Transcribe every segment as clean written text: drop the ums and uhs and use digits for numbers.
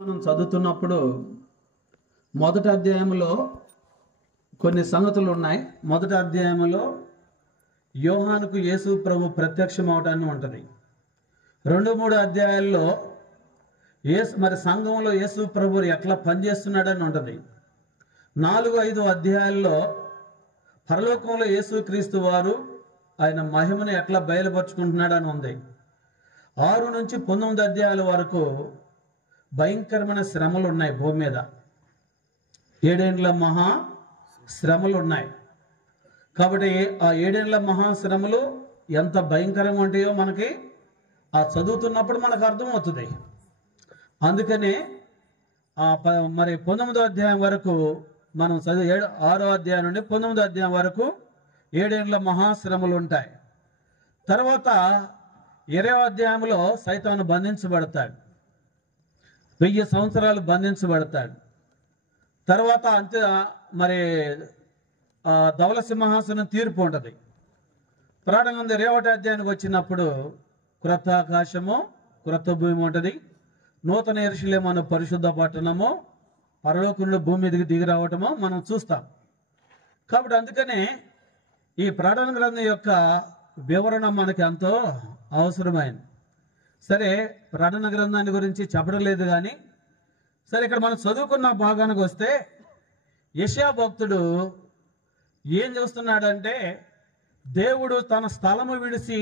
మనం చదువుతున్నప్పుడు మొదటి అధ్యాయంలో కొన్ని సంగతులు ఉన్నాయి. మొదటి అధ్యాయంలో యోహానుకు యేసు ప్రభు ప్రత్యక్షం అవటాన్ని ఉంటుంది. 2-3 అధ్యాయాల్లో మరి సంఘంలో యేసు ప్రభు ఎట్లా పనిచేస్తున్నాడని ఉంటుంది. 4-5 అధ్యాయాల్లో పరలోకంలో యేసుక్రీస్తు వారు ఆయన మహిమను ఎట్లా బయలుపరుచుకుంటున్నాడని ఉంది. 6-19 అధ్యాయాల వరకు భయంకరమైన శ్రమలు ఉన్నాయి. భూమి మీద 7 ఏండ్ల మహా శ్రమలు ఉన్నాయి. కాబట్టి ఆ 7 ఏండ్ల మహా శ్రమలు ఎంత భయంకరంగా ఉంటాయో మనకి ఆ చదువుతున్నప్పుడు మనకు అర్థమవుతుంది. అందుకనే మరి 19వ అధ్యాయం వరకు మనం చదివి 6వ అధ్యాయం నుండి 19వ అధ్యాయం వరకు 7 ఏండ్ల మహాశ్రమలు ఉంటాయి. తర్వాత 20వ అధ్యాయంలో సైతాను బంధించబడతాడు. 1000 సంవత్సరాలు బంధించబడతాడు. తర్వాత మరి ధవల సింహాసనం తీర్పు ఉంటుంది. ప్రకటన గ్రంథం 20వ అధ్యాయానికి వచ్చినప్పుడు క్రొత్త ఆకాశము క్రొత్త భూమి ఉంటుంది. నూతన యెరూషలేము అనే పరిశుద్ధ పట్టణము పరలోకం నుండి భూమి మీదకి దిగి రావటము మనం చూస్తాం. కాబట్టి అందుకనే ఈ ప్రకటన గ్రంథం యొక్క వివరణ మనకి ఎంతో అవసరమైంది. సరే, ప్రకటన గ్రంథాన్ని గురించి చెప్పడం లేదు కానీ, సరే ఇక్కడ మనం చదువుకున్న భాగానికి వస్తే యెషయా భక్తుడు ఏం చూస్తున్నాడంటే దేవుడు తన స్థలము విడిచి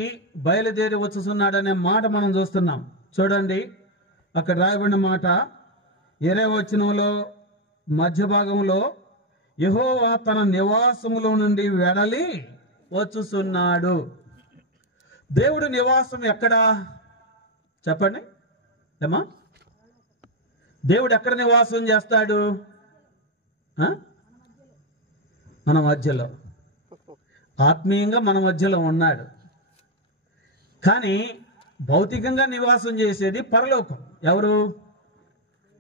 బయలుదేరి వచ్చుతున్నాడనే మాట మనం చూస్తున్నాం. చూడండి, అక్కడ రాయబడిన మాట 20వ వచనంలో మధ్య భాగంలో యెహోవా తన నివాసములో నుండి వెడలి వచ్చుతున్నాడు. దేవుడు నివాసం ఎక్కడా చెప్పండి ఏమా? దేవుడు ఎక్కడ నివాసం చేస్తాడు? మన మధ్యలో, ఆత్మీయంగా మన మధ్యలో ఉన్నాడు. కానీ భౌతికంగా నివాసం చేసేది పరలోకం. ఎవరు?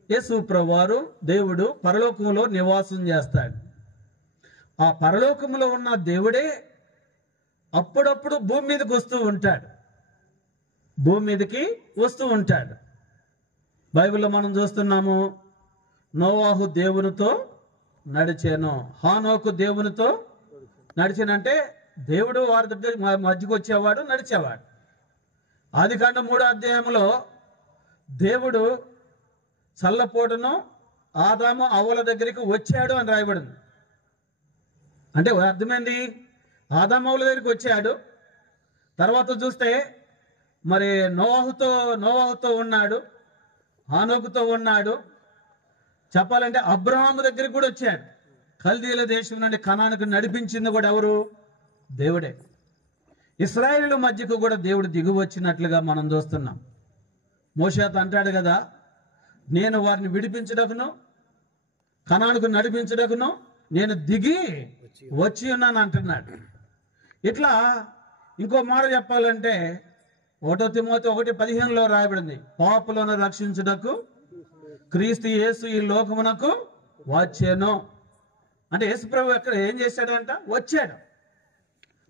యేసు ప్రభువారు దేవుడు పరలోకంలో నివాసం చేస్తాడు. ఆ పరలోకంలో ఉన్న దేవుడే అప్పుడప్పుడు భూమి మీదకి వస్తూ ఉంటాడు. భూమి మీదకి వస్తూ ఉంటాడు. బైబిల్లో మనం చూస్తున్నాము, నోవాహు దేవునితో నడిచాను, హానోకు దేవునితో నడిచానంటే దేవుడు వారి దగ్గర మధ్యకు వచ్చేవాడు, నడిచేవాడు. ఆదికాండం 3వ అధ్యాయంలో దేవుడు చల్లపోటును ఆదాము అవ్వల దగ్గరికి వచ్చాడు అని రాయబడింది. అంటే అర్థమైంది, ఆదాము అవ్వల దగ్గరికి వచ్చాడు. తర్వాత చూస్తే మరి నోవాహుతో ఉన్నాడు, హానోకుతో ఉన్నాడు. చెప్పాలంటే అబ్రహాము దగ్గరికి కూడా వచ్చాడు. కల్దీయుల దేశం నుండి కనానుకు నడిపించింది కూడా ఎవరు? దేవుడే. ఇశ్రాయేలుల మధ్యకు కూడా దేవుడు దిగి వచ్చినట్లుగా మనం చూస్తున్నాం. మోషేతో అంటాడు కదా, నేను వారిని విడిపించుటకును కనానుకు నడిపించుటకును నేను దిగి వచ్చి ఉన్నాను అంటున్నాడు. ఇట్లా ఇంకో మాట చెప్పాలంటే 1 తిమోతి 1:15లో రాయబడింది, పాపులను రక్షించుటకు క్రీస్తు యేసు ఈ లోకమునకు వచ్చాను. అంటే యేసు ప్రభు ఎక్కడ ఏం చేశాడంట? వచ్చాడు,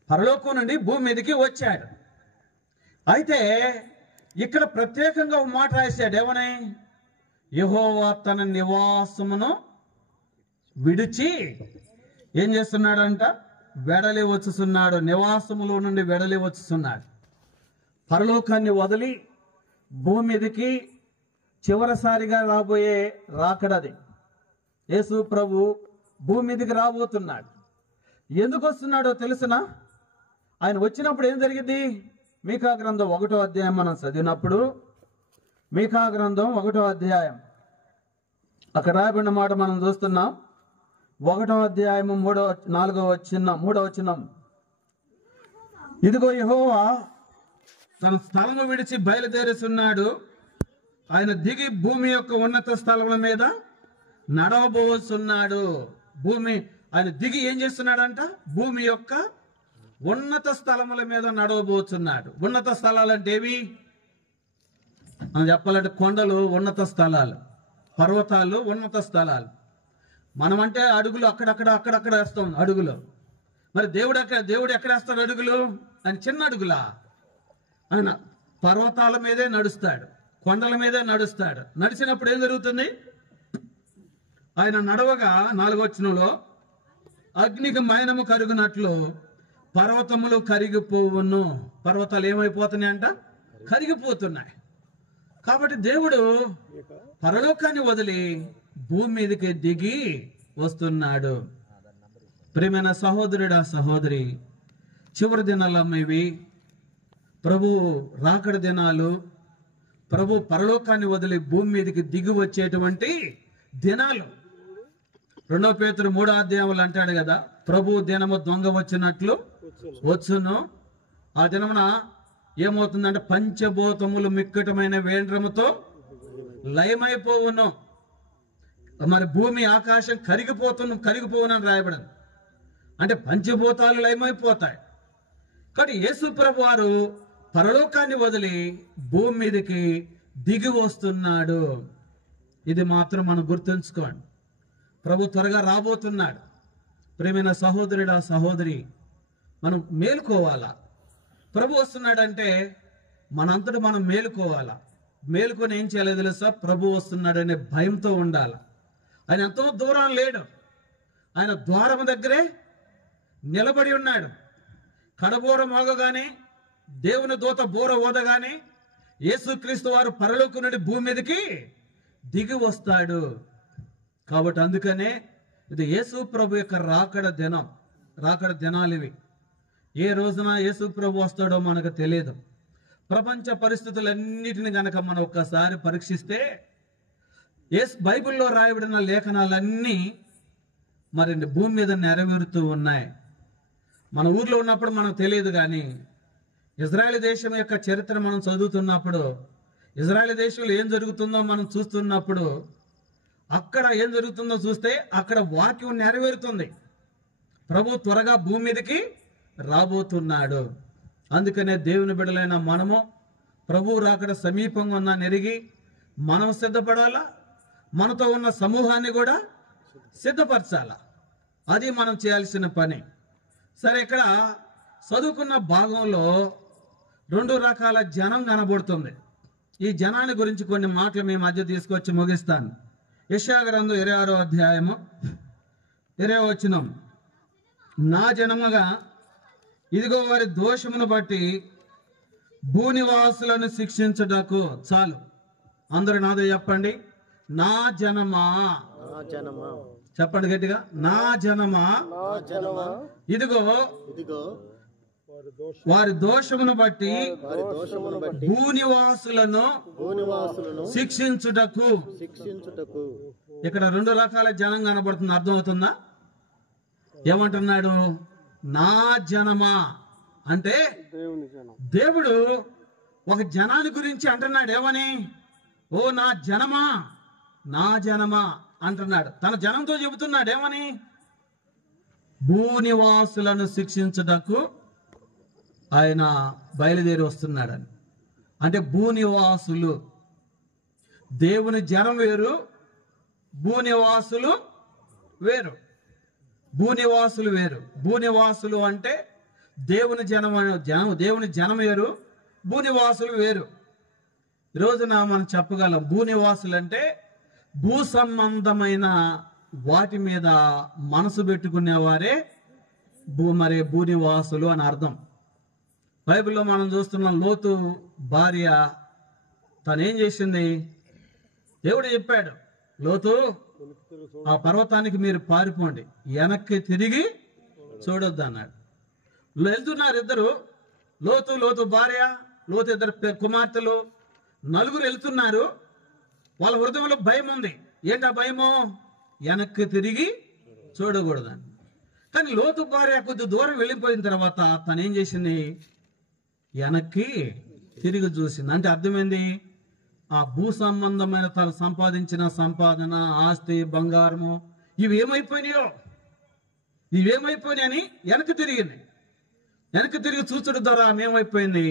పరలోకం నుండి భూమి మీదకి వచ్చాడు. అయితే ఇక్కడ ప్రత్యేకంగా ఒక మాట రాశాడు. ఏమని? యెహోవా తన నివాసమును విడిచి ఏం చేస్తున్నాడంట? వెడలి వచ్చుతున్నాడు. నివాసములో నుండి వెడలి వచ్చుతున్నాడు. పరలోకాన్ని వదిలి భూమి మీదకి చివరిసారిగా రాబోయే రాకడది. యేసు ప్రభు భూమి మీదకి రాబోతున్నాడు. ఎందుకు వస్తున్నాడో తెలుసునా? ఆయన వచ్చినప్పుడు ఏం జరిగింది? మీకా గ్రంథం 1వ అధ్యాయం మనం చదివినప్పుడు, మీకా గ్రంథం 1వ అధ్యాయం అక్కడ రాయబడిన మాట మనం చూస్తున్నాం. 1వ అధ్యాయం 3వ వచనం, ఇదిగో యెహోవా తన స్థలము విడిచి బయలుదేరుతున్నాడు. ఆయన దిగి భూమి యొక్క ఉన్నత స్థలముల మీద నడవబోతున్నాడు. ఆయన దిగి ఏం చేస్తున్నాడంట? భూమి యొక్క ఉన్నత స్థలముల మీద నడవబోతున్నాడు. ఉన్నత స్థలాలు అంటే ఏవి? మనం చెప్పాలంటే కొండలు ఉన్నత స్థలాలు, పర్వతాలు ఉన్నత స్థలాలు. మనం అంటే అడుగులు అక్కడక్కడ వేస్తాం అడుగులు. మరి దేవుడు ఎక్కడ వేస్తాడు అడుగులు? అని చిన్న అడుగులా? ఆయన పర్వతాల మీదే నడుస్తాడు, కొండల మీదే నడుస్తాడు. నడిచినప్పుడు ఏం జరుగుతుంది? ఆయన నడవగా 4వ వచనంలో అగ్నికి మైనము కరుగునట్లు పర్వతములు కరిగిపోవును. పర్వతాలు ఏమైపోతున్నాయి అంట? కరిగిపోతున్నాయి. కాబట్టి దేవుడు పరలోకాన్ని వదిలి భూమి మీదకి దిగి వస్తున్నాడు. ప్రియమైన సహోదరుడా, సహోదరి, చివరి దినాలు అమ్మేవి, ప్రభు రాకడ దినాలు, ప్రభు పరలోకాన్ని వదిలి భూమి మీదకి దిగి వచ్చేటువంటి దినాలు. 2 పేతురు 3వ అధ్యాయంలో అంటాడు కదా, ప్రభు దినము దొంగ వచ్చినట్లు వచ్చును. ఆ దినమున ఏమవుతుందంటే పంచభూతములు మిక్కటమైన వేండ్రముతో లయమైపోవును. మరి భూమి ఆకాశం కరిగిపోవునని రాయబడింది. అంటే పంచభూతాలు లయమైపోతాయి. కాబట్టి యేసు ప్రభు వారు పరలోకాన్ని వదిలి భూమి మీదకి దిగి వస్తున్నాడు. ఇది మాత్రం మనం గుర్తుంచుకోండి. ప్రభు త్వరగా రాబోతున్నాడు. ప్రేమైన సహోదరుడా, సహోదరి, మనం మేలుకోవాలా. ప్రభు వస్తున్నాడంటే మనంతటి మనం మేలుకోవాలా. మేలుకొని ఏం చేయాలో తెలుసా? ప్రభు వస్తున్నాడనే భయంతో ఉండాలి. ఆయన ఎంతో దూరం లేడు, ఆయన ద్వారం దగ్గరే నిలబడి ఉన్నాడు. కడబోర మోగగానే, దేవుని దూత బోర ఓదగానే యేసుక్రీస్తు వారు పరలోకం నుండి భూమి మీదకి దిగి వస్తాడు. కాబట్టి అందుకనే ఇది యేసు ప్రభు యొక్క రాకడ దినాలు ఇవి. ఏ రోజున యేసు ప్రభు వస్తాడో మనకు తెలియదు. ప్రపంచ పరిస్థితులన్నిటిని గనక మనం ఒక్కసారి పరీక్షిస్తే బైబిల్లో రాయబడిన లేఖనాలన్నీ మరి భూమి మీద నెరవేరుతూ ఉన్నాయి. మన ఊర్లో ఉన్నప్పుడు మనకు తెలియదు, కానీ ఇజ్రాయెల్ దేశం యొక్క చరిత్ర మనం చదువుతున్నప్పుడు, ఇజ్రాయెల్ దేశంలో ఏం జరుగుతుందో మనం చూస్తున్నప్పుడు, అక్కడ ఏం జరుగుతుందో చూస్తే అక్కడ వాక్యం నెరవేరుతుంది. ప్రభు త్వరగా భూమి మీదకి రాబోతున్నాడు. అందుకనే దేవుని బిడ్డలైన మనము ప్రభు రాకడ సమీపంగా ఉన్న నెరిగి మనం సిద్ధపడాలా, మనతో ఉన్న సమూహాన్ని కూడా సిద్ధపరచాలా. అది మనం చేయాల్సిన పని. సరే, ఇక్కడ చదువుకున్న భాగంలో 2 రకాల జనం కనబడుతుంది. ఈ జనాన్ని గురించి కొన్ని మాటలు మీ మధ్య తీసుకొచ్చి ముగిస్తాను. యెషయా గ్రంథం 26వ అధ్యాయము 20వ వచనం, నా జనముగా ఇదిగో వారి దోషమును బట్టి భూనివాసులను శిక్షించుటకు. చాలు, అందరూ నాదో చెప్పండి, నా జనమా. చెప్పండి గట్టిగా, నా జనమా ఇదిగో వారి దోషమును బట్టి భూనివాసులను శిక్షించుటకు. ఇక్కడ 2 రకాల జనం కనబడుతుంది. అర్థమవుతుందా? ఏమంటున్నాడు? నా జనమా అంటే దేవుడు ఒక జనాన్ని గురించి అంటున్నాడు. ఏమని? ఓ నా జనమా, నా జనమా అంటున్నాడు. తన జనంతో చెబుతున్నాడు. ఏమని? భూనివాసులను శిక్షించుటకు ఆయన బయలుదేరి వస్తున్నాడని. అంటే భూనివాసులు, దేవుని జనం వేరు, భూనివాసులు వేరు. భూనివాసులు వేరు. భూనివాసులు అంటే దేవుని దేవుని జనం వేరు, భూనివాసులు వేరు. ఈరోజున మనం చెప్పగలం, భూనివాసులు అంటే భూ సంబంధమైన వాటి మీద మనసు పెట్టుకునేవారే మరి భూనివాసులు అని అర్థం. బైబిల్లో మనం చూస్తున్నాం, లోతు భార్య తనేం చేసింది? దేవుడు చెప్పాడు, లోతు ఆ పర్వతానికి మీరు పారిపోండి, వెనక్కి తిరిగి చూడొద్దు అన్నాడు. వెళ్తున్నారు ఇద్దరు, లోతు భార్య, లోతు 2 కుమార్తెలు, 4 వెళ్తున్నారు. వాళ్ళ హృదయంలో భయం ఉంది. ఏంటా భయము? వెనక్కి తిరిగి చూడకూడదని. కానీ లోతు భార్య కొద్ది దూరం వెళ్ళిపోయిన తర్వాత తనేం చేసింది? వెనక్కి తిరిగి చూసింది. అంటే అర్థమైంది, ఆ భూ సంబంధమైన తను సంపాదించిన సంపాదన, ఆస్తి, బంగారము ఇవేమైపోయినాయని వెనక్కి తిరిగింది. వెనక్కి తిరిగి చూచడం ద్వారా ఆమె ఏమైపోయింది?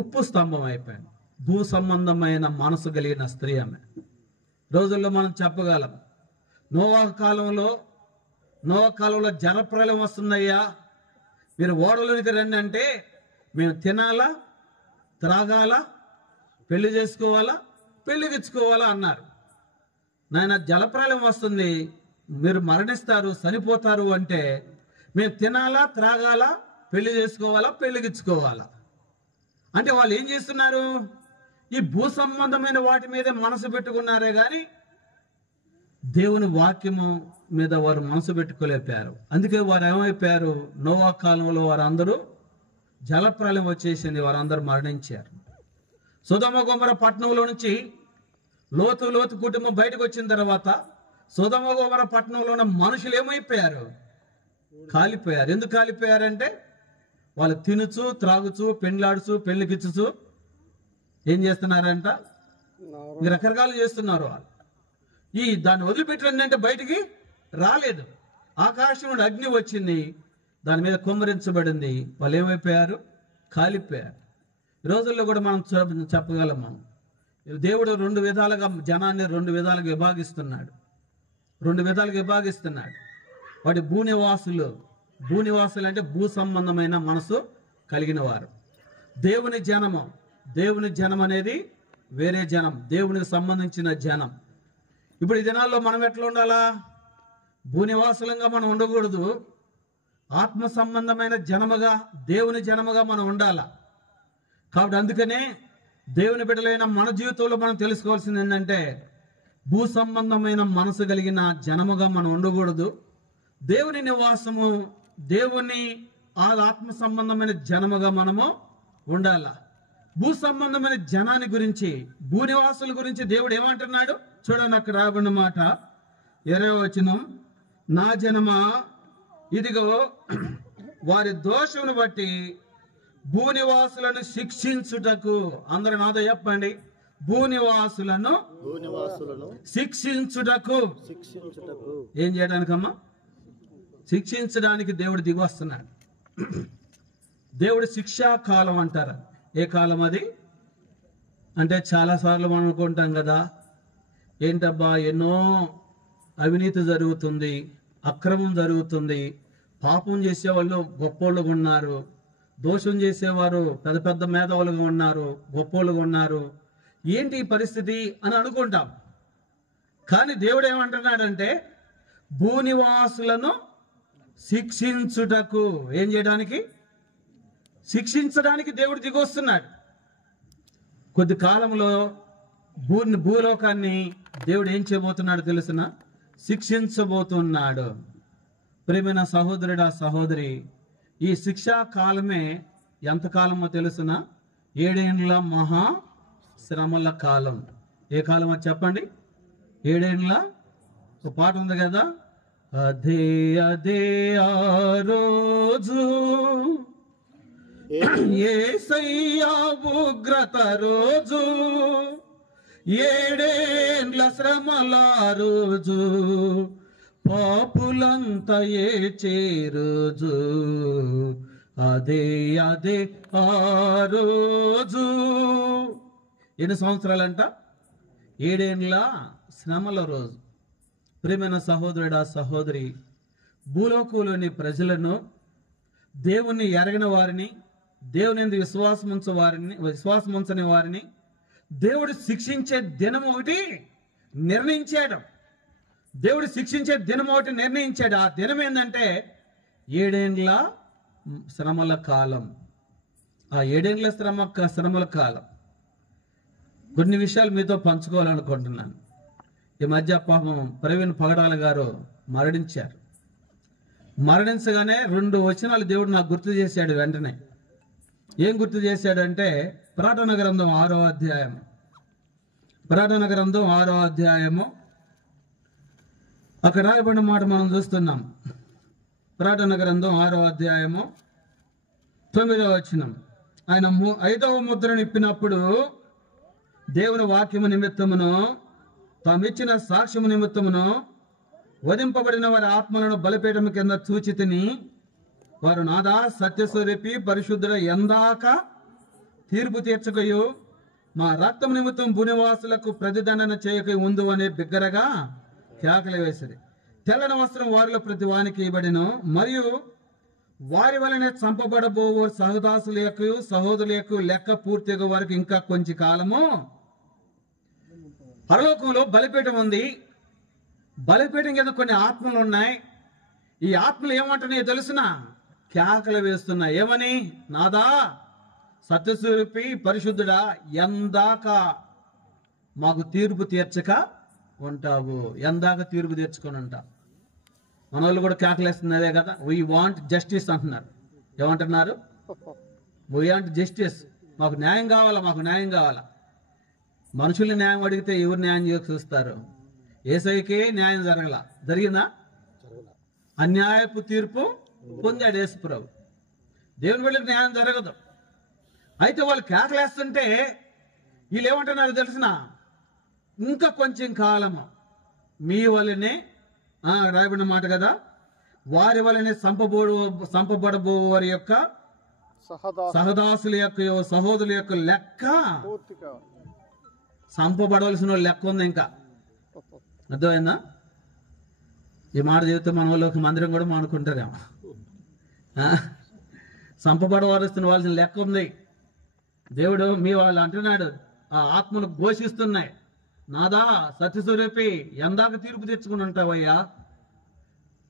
ఉప్పు స్తంభం అయిపోయింది. భూ సంబంధమైన మనసు కలిగిన స్త్రీ ఆమె. రోజుల్లో మనం చెప్పగలం, నోవా కాలంలో జలప్రలయం వస్తుందయ్యా, మీరు ఓడలోనికి రండి అంటే మేము తినాలా, త్రాగాలా, పెళ్లి చేసుకోవాలా, పెళ్లిగించుకోవాలా అన్నారు. నాయన జలప్రలయం వస్తుంది, మీరు మరణిస్తారు, చనిపోతారు అంటే మేము తినాలా, త్రాగాలా, పెళ్లి చేసుకోవాలా, పెళ్లిగించుకోవాలా? అంటే వాళ్ళు ఏం చేస్తున్నారు? ఈ భూ సంబంధమైన వాటి మీదే మనసు పెట్టుకున్నారే గాని దేవుని వాక్యము మీద వారు మనసు పెట్టుకోలేపారు. అందుకే వారు ఏమైపోయారు? నోవా కాలంలో వారందరూ జలప్రలయం వచ్చేసింది, వారందరూ మరణించారు. సొదొమ గొమొర్రా పట్టణంలో నుంచి లోతు కుటుంబం బయటకు వచ్చిన తర్వాత సొదొమ గొమొర్రా పట్టణంలో ఉన్న మనుషులు ఏమైపోయారు? కాలిపోయారు. ఎందుకు కాలిపోయారంటే వాళ్ళు తినుచు, త్రాగుచు, పెండ్లాడుచు, పెళ్లికిచ్చుచు ఏం చేస్తున్నారంట? రకరకాలు చేస్తున్నారు వాళ్ళు. దాన్ని వదిలిపెట్టండి అంటే బయటికి రాలేదు. ఆకాశం నుండి అగ్ని వచ్చింది, దాని మీద కుమ్మరించబడింది, వాళ్ళు ఏమైపోయారు? కాలిపోయారు. ఈ రోజుల్లో కూడా మనం చెప్పగలము, దేవుడు రెండు విధాలుగా జనాన్ని రెండు విధాలుగా విభాగిస్తున్నాడు. వాటి భూనివాసులు అంటే భూ సంబంధమైన మనసు కలిగిన వారు. దేవుని జనం అనేది వేరే జనం, దేవునికి సంబంధించిన జనం. ఇప్పుడు ఈ దినాల్లో మనం ఎట్లా ఉండాలా? భూనివాసులంగా మనం ఉండకూడదు, ఆత్మ సంబంధమైన జనముగా, దేవుని జనముగా మనం ఉండాలా. కాబట్టి అందుకనే దేవుని బిడ్డలైన మన జీవితంలో మనం తెలుసుకోవాల్సింది ఏంటంటే భూ సంబంధమైన మనసు కలిగిన జనముగా మనం ఉండకూడదు. దేవుని నివాసము, దేవుని ఆత్మ సంబంధమైన జనముగా మనము ఉండాల. భూ సంబంధమైన జనాన్ని గురించి, భూనివాసుల గురించి దేవుడు ఏమంటున్నాడు చూడండి. అక్కడ రాబడిన మాట 20వ వచనం, నా జనమా ఇదిగో వారి దోషమును బట్టి భూనివాసులను శిక్షించుటకు, అందరూ నాతో చెప్పండి, భూనివాసులను శిక్షించుటకు. ఏం చేయడానికమ్మా? శిక్షించడానికి దేవుడు దిగి వస్తున్నాడు. దేవుడు శిక్షా కాలం అంటారు. ఏ కాలం అది అంటే చాలాసార్లు మనం అనుకుంటాం కదా, ఏంటబ్బా ఎన్నో అవినీతి జరుగుతుంది, అక్రమం జరుగుతుంది, పాపం చేసేవాళ్ళు గొప్పోళ్ళుగా ఉన్నారు, దోషం చేసేవారు పెద్ద పెద్ద మేధావులుగా ఉన్నారు, గొప్పోళ్ళుగా ఉన్నారు, ఏంటి ఈ పరిస్థితి అని అనుకుంటాం. కానీ దేవుడు ఏమంటున్నాడంటే భూనివాసులను శిక్షించుటకు. ఏం చేయడానికి? శిక్షించడానికి దేవుడు దిగొస్తున్నాడు. కొద్ది కాలంలో భూలోకాన్ని దేవుడు ఏం చేయబోతున్నాడు తెలుసిన? శిక్షించబోతున్నాడు. ప్రియమైన సహోదరుడా, సహోదరి, ఈ శిక్షా కాలమే ఎంతకాలమో తెలుసిన? 7 ఏండ్ల మహా శ్రమల కాలం. ఏ కాలమో చెప్పండి? 7 ఏండ్ల. ఒక పాట ఉంది కదా, అదే అదే ఆ రోజు యేసయ్యా ఉగ్రత రోజు, 7 ఏండ్ల శ్రమల రోజు, పాపులంతా ఏడ్చే రోజు, అదే అదే ఆ రోజు. ఎన్ని సంవత్సరాలంట? 7 ఏండ్ల శ్రమల రోజు. ప్రియమైన సహోదరుడా, సహోదరి, భూలోకంలోని ప్రజలను, దేవుణ్ణి ఎరగని వారిని, దేవుని విశ్వాసం ఉంచని వారిని దేవుడు శిక్షించే దినం ఒకటి నిర్ణయించాడు. దేవుడు శిక్షించే దినం ఒకటి నిర్ణయించాడు. ఆ దినం ఏంటంటే 7 ఏండ్ల శ్రమల కాలం. ఆ 7 ఏండ్ల శ్రమల కాలం కొన్ని విషయాలు మీతో పంచుకోవాలనుకుంటున్నాను. ఈ మధ్య పాపం ప్రవీణ్ పగడాల గారు మరణించారు. మరణించగానే 2 వచనాలు దేవుడు నాకు గుర్తు చేశాడు. వెంటనే ఏం గుర్తు చేశాడంటే ప్రకటన గ్రంథం 6వ అధ్యాయం. ప్రకటన గ్రంథం 6వ అధ్యాయము అక్కడ రాయబడిన మాట మనం చూస్తున్నాం. ప్రకటన గ్రంథం 6వ అధ్యాయము 9వ వచనం. ఆయన 5వ ముద్రను ఇప్పినప్పుడు దేవుని వాక్యము నిమిత్తమును తామిచ్చిన సాక్ష్యము నిమిత్తమును వధింపబడిన వారి ఆత్మలను బలిపీఠము కింద చూచితిని. వారు నాదా సత్యస్వరూపి పరిశుద్ధుడ ఎందాక తీర్పు తీర్చకయు మా రక్తం నిమిత్తం భూనివాసులకు ప్రతిదండన చేయక ఉందు అనే బిగ్గరగా కేకలు వేసిరి. తెల్లని వస్త్రం వారిలో ప్రతి వానికి ఇవ్వబడెను. మరియు వారి వలనే చంపబడబోవు సహదాసుల యొక్క సహోదరుల యొక్క లెక్క పూర్తిగా వారికి ఇంకా కొంచెం కాలము పరలోకంలో బలిపీఠం ఉంది. బలిపీఠం కింద కొన్ని ఆత్మలు ఉన్నాయి. ఈ ఆత్మలు ఏమంటున్నాయో తెలుసిన? కేకలు వేస్తున్నాయి. ఏమని? నాదా, సత్యస్వరూపి, పరిశుద్ధుడా, ఎందాక మాకు తీర్పు తీర్చక ఉంటావు? ఎందాక తీర్పు తీర్చుకొని ఉంటావు? మన వాళ్ళు కూడా కేకలేస్తుంది అదే కదా. వీ వాంట్ జస్టిస్ అంటున్నారు. ఏమంటున్నారు? We want justice. మాకు న్యాయం కావాలా, మాకు న్యాయం కావాలా. మనుషుల్ని న్యాయం అడిగితే ఎవరు న్యాయం చూస్తారు? యేసయ్యకే న్యాయం జరగల. జరిగిందా? అన్యాయపు తీర్పు పొందాడు యేసు ప్రభు. దేవుని బిడ్డలకు న్యాయం జరగదు. అయితే వాళ్ళు కేకలేస్తుంటే వీళ్ళు ఏమంటున్నారు తెలిసిన? ఇంకా కొంచెం కాలము మీ వల్లనే, రాయబడిన మాట కదా, వారి వల్లనే సంపబడబో వారి యొక్క సహదాసుల యొక్క సహోదరుల యొక్క లెక్క సంపబడవలసిన లెక్క ఉంది. ఇంకా అర్థమైందా? ఈ మాట చెబితే మన వాళ్ళు ఒక మందిరం కూడా మానుకుంటారేమో. సంపబడవలసిన వాళ్ళసిన లెక్క ఉంది. దేవుడు మీ వాళ్ళు అంటున్నాడు, ఆ ఆత్మలు ఘోషిస్తున్నాయి, నాదా, సత్యస్వరూపి, ఎందాక తీర్పు తెచ్చుకుని ఉంటావయ్యా?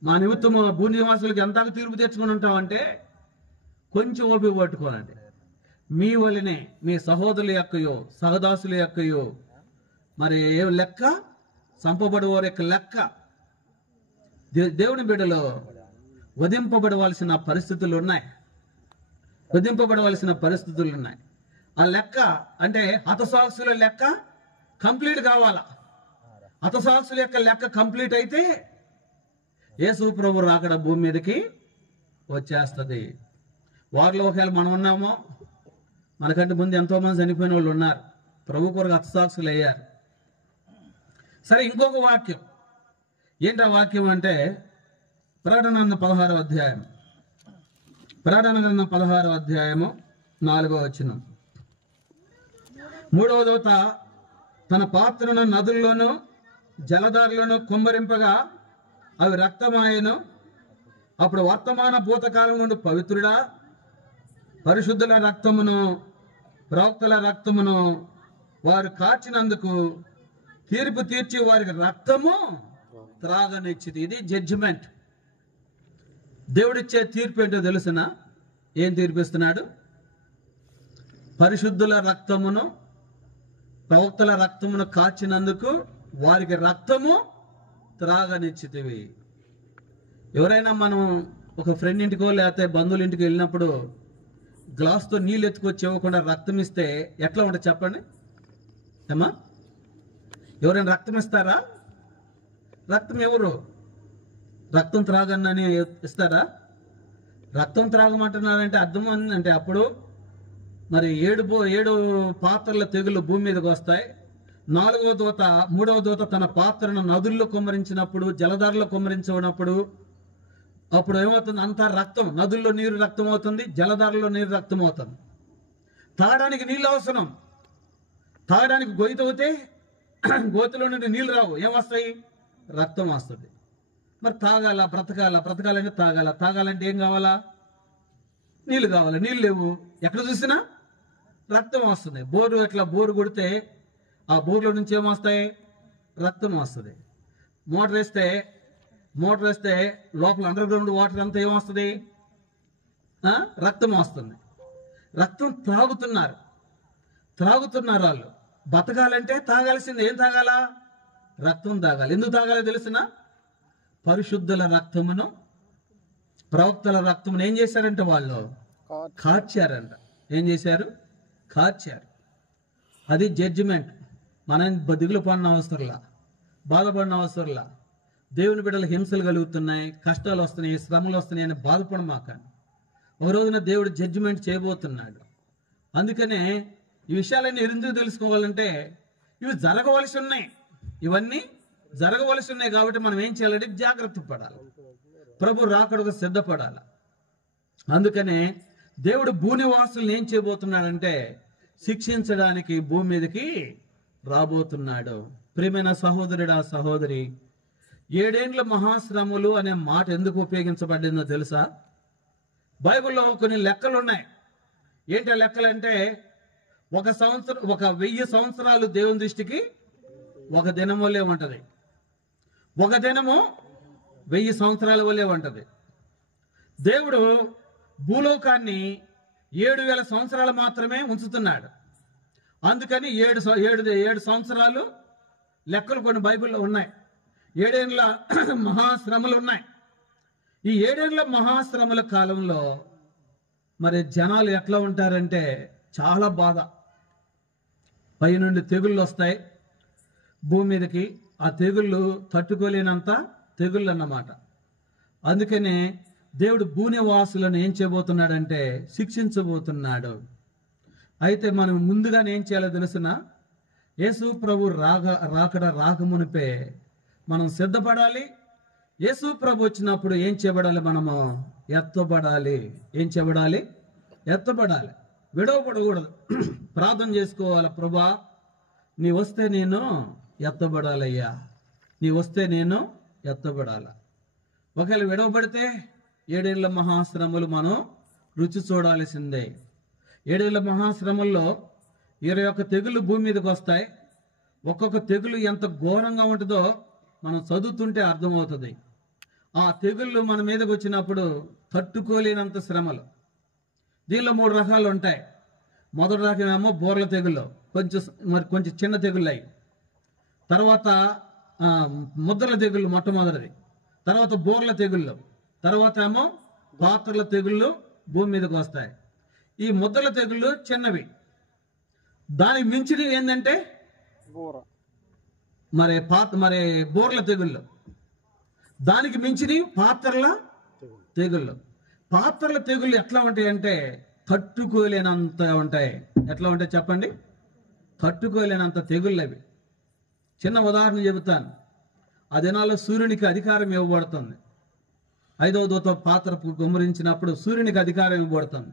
మా నిమిత్తము భూనివాసులకు ఎందాక తీర్పు తెచ్చుకుని ఉంటావంటే కొంచెం ఓపిక పట్టుకోనండి. మీ వల్లనే మీ సహోదరుల యొక్కయో సహదాసుల యొక్కయో మరి ఏ లెక్క, సంపబడేవారి యొక్క లెక్క. దేవుని బిడ్డలో వధింపబడవలసిన పరిస్థితులు ఉన్నాయి. వధింపబడవలసిన పరిస్థితులు ఉన్నాయి. ఆ లెక్క అంటే హతసాక్షుల లెక్క కంప్లీట్ కావాలా. హతసాక్షుల యొక్క లెక్క కంప్లీట్ అయితే యేసు ప్రభు రాకడ భూమి మీదకి వచ్చేస్తుంది. వారిలో ఒకవేళ మనం ఉన్నామో, మనకంటే ముందు ఎంతో మంది చనిపోయిన వాళ్ళు ఉన్నారు, ప్రభు కొరకు హతసాక్షులు అయ్యారు. సరే, ఇంకొక వాక్యం ఏంటి? ఆ వాక్యం అంటే ప్రకటన గ్రంథం 16వ అధ్యాయం. ప్రకటన గ్రంథం 16వ అధ్యాయము 4వ వచనం. 3వ దూత తన పాత్రను నదుల్లోనూ జలధారలోనూ కుమ్మరింపగా అవి రక్తమాయను. అప్పుడు వర్తమాన భూతకాలం నుండి పవిత్రుడా, పరిశుద్ధుల రక్తమును, ప్రవక్తల రక్తమును వారు కార్చినందుకు తీర్పు తీర్చి వారికి రక్తము త్రాగనిచ్చింది. ఇది జడ్జిమెంట్. దేవుడిచ్చే తీర్పు ఏంటో తెలుసునా? ఏం తీర్పిస్తున్నాడు? పరిశుద్ధుల రక్తమును, ప్రవక్తల రక్తమును కార్చినందుకు వారికి రక్తము త్రాగనిచ్చితివి. ఎవరైనా మనం ఒక ఫ్రెండ్ ఇంటికో లేకపోతే బంధువుల ఇంటికి వెళ్ళినప్పుడు గ్లాస్తో నీళ్ళు ఎత్తుకొచ్చి ఇవ్వకుండా రక్తం ఇస్తే ఎట్లా ఉంటుంది చెప్పండి? ఏమా, ఎవరైనా రక్తం ఇస్తారా? రక్తం ఎవరు? రక్తం త్రాగనని ఇస్తారా? రక్తం త్రాగమంటున్నారంటే అర్థం అంటే అప్పుడు మరి 7 పాత్రల తెగులు భూమి మీదకి వస్తాయి. 4వ దూత 3వ దూత తన పాత్రను నదుల్లో కుమ్మరించినప్పుడు, జలధారలో కుమ్మరించినప్పుడు అప్పుడు ఏమవుతుంది? అంతా రక్తం. నదుల్లో నీరు రక్తం అవుతుంది, జలధారలో నీరు రక్తం అవుతుంది. తాగడానికి నీళ్ళు అవసరం. తాగడానికి గొయ్యి తవ్వితే గోతిలో నుండి నీళ్ళు రావు. ఏమొస్తాయి? రక్తం వస్తుంది. మరి తాగాల, బ్రతకాలంటే తాగాలంటే ఏం కావాలా? నీళ్ళు కావాలి. నీళ్ళు లేవు. ఎక్కడ చూసినా రక్తం వస్తుంది. బోరు కొడితే ఆ బోర్లో నుంచి ఏమొస్తాయి? రక్తం వస్తుంది. మోటార్ వేస్తే లోపల అండర్ గ్రౌండ్ వాటర్ అంతా ఏమొస్తుంది? రక్తం వస్తుంది. రక్తం త్రాగుతున్నారు వాళ్ళు. బతకాలంటే తాగాల్సింది ఏం తాగాలా? రక్తం తాగాలి. ఎందుకు తాగాలో తెలిసిన? పరిశుద్ధుల రక్తమును, ప్రవక్తల రక్తమును ఏం చేశారంటే వాళ్ళు కార్చారంట. ఏం చేశారు? కార్చారు. అది జడ్జిమెంట్. మనం దిగులు పడిన అవసరంలా, బాధపడిన అవసరంలా. దేవుని బిడ్డలు హింసలు కలుగుతున్నాయి, కష్టాలు వస్తున్నాయి, శ్రమలు వస్తున్నాయి అని బాధపడమాకండి. ఒక రోజున దేవుడు జడ్జిమెంట్ చేయబోతున్నాడు. అందుకనే ఈ విషయాలన్నీ ఎందుకు తెలుసుకోవాలంటే ఇవి జరగవలసి ఉన్నాయి. ఇవన్నీ జరగవలసి ఉన్నాయి కాబట్టి మనం ఏం చేయాలంటే జాగ్రత్త పడాలి. ప్రభు రాకడకు సిద్ధపడాలి. అందుకనే దేవుడు భూనివాసులను ఏం చేయబోతున్నాడంటే శిక్షించడానికి భూమి మీదకి రాబోతున్నాడు. ప్రియమైన సహోదరుడా, సహోదరి, 7 ఏండ్ల మహాశ్రమలు అనే మాట ఎందుకు ఉపయోగించబడిందో తెలుసా? బైబిల్లో కొన్ని లెక్కలు ఉన్నాయి. ఏంటి లెక్కలంటే 1000 సంవత్సరాలు దేవుని దృష్టికి ఒక దినం వల్లే ఉంటది. ఒక దినము 1000 సంవత్సరాల వల్లే ఉంటది. దేవుడు భూలోకాన్ని 7000 సంవత్సరాలు మాత్రమే ఉంచుతున్నాడు. అందుకని 7 సంవత్సరాలు లెక్కలు కొన్ని బైబిల్లో ఉన్నాయి. 7 ఏళ్ల మహాశ్రమలు ఉన్నాయి. ఈ 7 ఏళ్ల మహాశ్రమల కాలంలో మరి జనాలు ఎట్లా ఉంటారంటే చాలా బాధ. పైనుండి తెగుళ్ళు వస్తాయి భూమి మీదకి. ఆ తెగుళ్ళు తట్టుకోలేనంత తెగుళ్ళు అన్నమాట. అందుకనే దేవుడు భూనివాసులను ఏం చేయబోతున్నాడంటే శిక్షించబోతున్నాడు. అయితే మనం ముందుగానే ఏం చేయాలో తెలుసిన, యేసు ప్రభు రాకడ రాకమునిపే మనం సిద్ధపడాలి. యేసు ప్రభు వచ్చినప్పుడు ఏం చేయబడాలి? మనము ఎత్తబడాలి. ఏం చేయబడాలి? ఎత్తబడాలి. విడవబడకూడదు. ప్రార్థన చేసుకోవాలి, ప్రభా నీ వస్తే నేను ఎత్తబడాలయ్యా, నీ వస్తే నేను ఎత్తబడాల. ఒకవేళ విడవబడితే 7 ఏళ్ల మహాశ్రమలు మనం రుచి చూడాల్సిందే. 7 ఏళ్ల మహాశ్రమల్లో 21 తెగులు భూమి మీదకి వస్తాయి. ఒక్కొక్క తెగులు ఎంత ఘోరంగా ఉంటుందో మనం చదువుతుంటే అర్థమవుతుంది. ఆ తెగుళ్ళు మన మీదకి వచ్చినప్పుడు తట్టుకోలేనంత శ్రమలు. దీనిలో 3 రకాలు ఉంటాయి. మొదటి రకమేమో బోర్ల తెగుళ్ళు, కొంచెం చిన్న తెగుళ్ళు అయి. తర్వాత ముద్రల తెగుళ్ళు మొట్టమొదటిది. తర్వాత బోర్ల తెగుళ్ళు. తర్వాత ఏమో పాత్రల తెగుళ్ళు భూమి మీదకి వస్తాయి. ఈ ముద్రల తెగుళ్ళు చిన్నవి. దానికి మించినవి ఏంటంటే మరి బోర్ల తెగుళ్ళు. దానికి మించినవి పాత్రల తెగుళ్ళు. పాత్రల తెగుళ్ళు ఎట్లా ఉంటాయి అంటే తట్టుకోలేనంత ఉంటాయి. ఎట్లా ఉంటాయి చెప్పండి? తట్టుకోలేనంత తెగుళ్ళు అవి. చిన్న ఉదాహరణ చెబుతాను. ఆ దినాల్లో సూర్యునికి అధికారం ఇవ్వబడుతుంది. 5వ దూత పాత్రకు గుమ్మరించినప్పుడు సూర్యునికి అధికారం ఇవ్వబడుతుంది.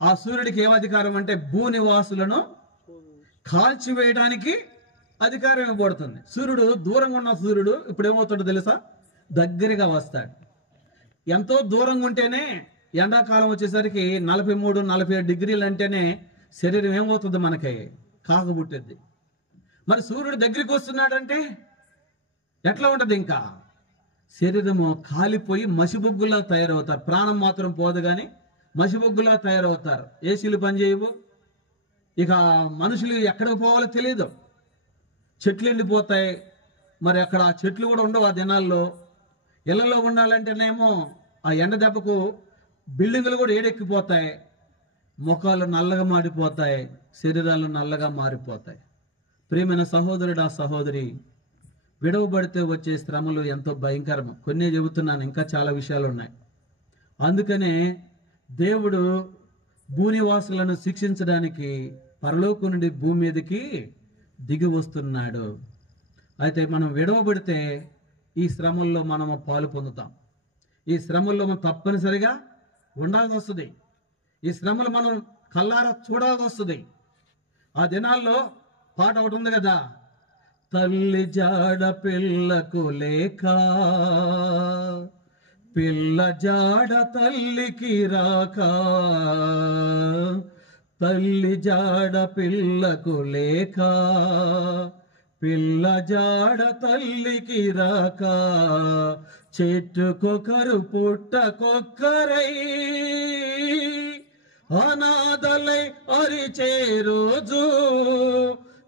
ఆ సూర్యుడికి ఏం అధికారం అంటే భూనివాసులను కాల్చివేయడానికి అధికారం ఇవ్వబడుతుంది. సూర్యుడు దూరంగా ఉన్న సూర్యుడు ఇప్పుడు ఏమవుతాడో తెలుసా? దగ్గరగా వస్తాడు. ఎంతో దూరంగా ఉంటేనే ఎండాకాలం వచ్చేసరికి 43-47 డిగ్రీలు అంటేనే శరీరం ఏమవుతుంది? మనకి కాకబుట్టిద్ది. మరి సూర్యుడు దగ్గరికి వస్తున్నాడంటే ఎట్లా ఉంటది? ఇంకా శరీరము కాలిపోయి మసిబొగ్గులా తయారవుతారు. ప్రాణం మాత్రం పోదు కానీ మసిబొగ్గులా తయారవుతారు. ఏసీలు పనిచేయవు. ఇక మనుషులు ఎక్కడికి పోవాలో తెలియదు. చెట్లు ఎండిపోతాయి. మరి అక్కడ చెట్లు కూడా ఉండవు ఆ దినాల్లో. ఇళ్లలో ఉండాలంటేనేమో ఆ ఎండ దెబ్బకు బిల్డింగులు కూడా ఏడెక్కిపోతాయి. ముఖాలు నల్లగా మారిపోతాయి, శరీరాలు నల్లగా మారిపోతాయి. ప్రియమైన సహోదరుడు, ఆ సహోదరి, విడవబడితే వచ్చే శ్రమలు ఎంతో భయంకరం. కొన్ని చెబుతున్నాను, ఇంకా చాలా విషయాలు ఉన్నాయి. అందుకనే దేవుడు భూనివాసులను శిక్షించడానికి పరలోకం నుండి భూమి మీదకి దిగి వస్తున్నాడు. అయితే మనం విడవబడితే ఈ శ్రమల్లో మనము పాలు పొందుతాం. ఈ శ్రమల్లో మనం తప్పనిసరిగా ఉండాల్సి వస్తుంది. ఈ శ్రమలు మనం కల్లారా చూడాల్సి వస్తుంది. ఆ దినాల్లో పాట ఒకటి ఉంది కదా, తల్లి జాడ పిల్లకు లేక, పిల్ల జాడ తల్లికి రాక, తల్లి జాడ పిల్లకు లేక, పిల్ల జాడ తల్లికి రాక, చెట్టుకొకరు పుట్టకొక్కరై అనాథలై అరిచే రోజు,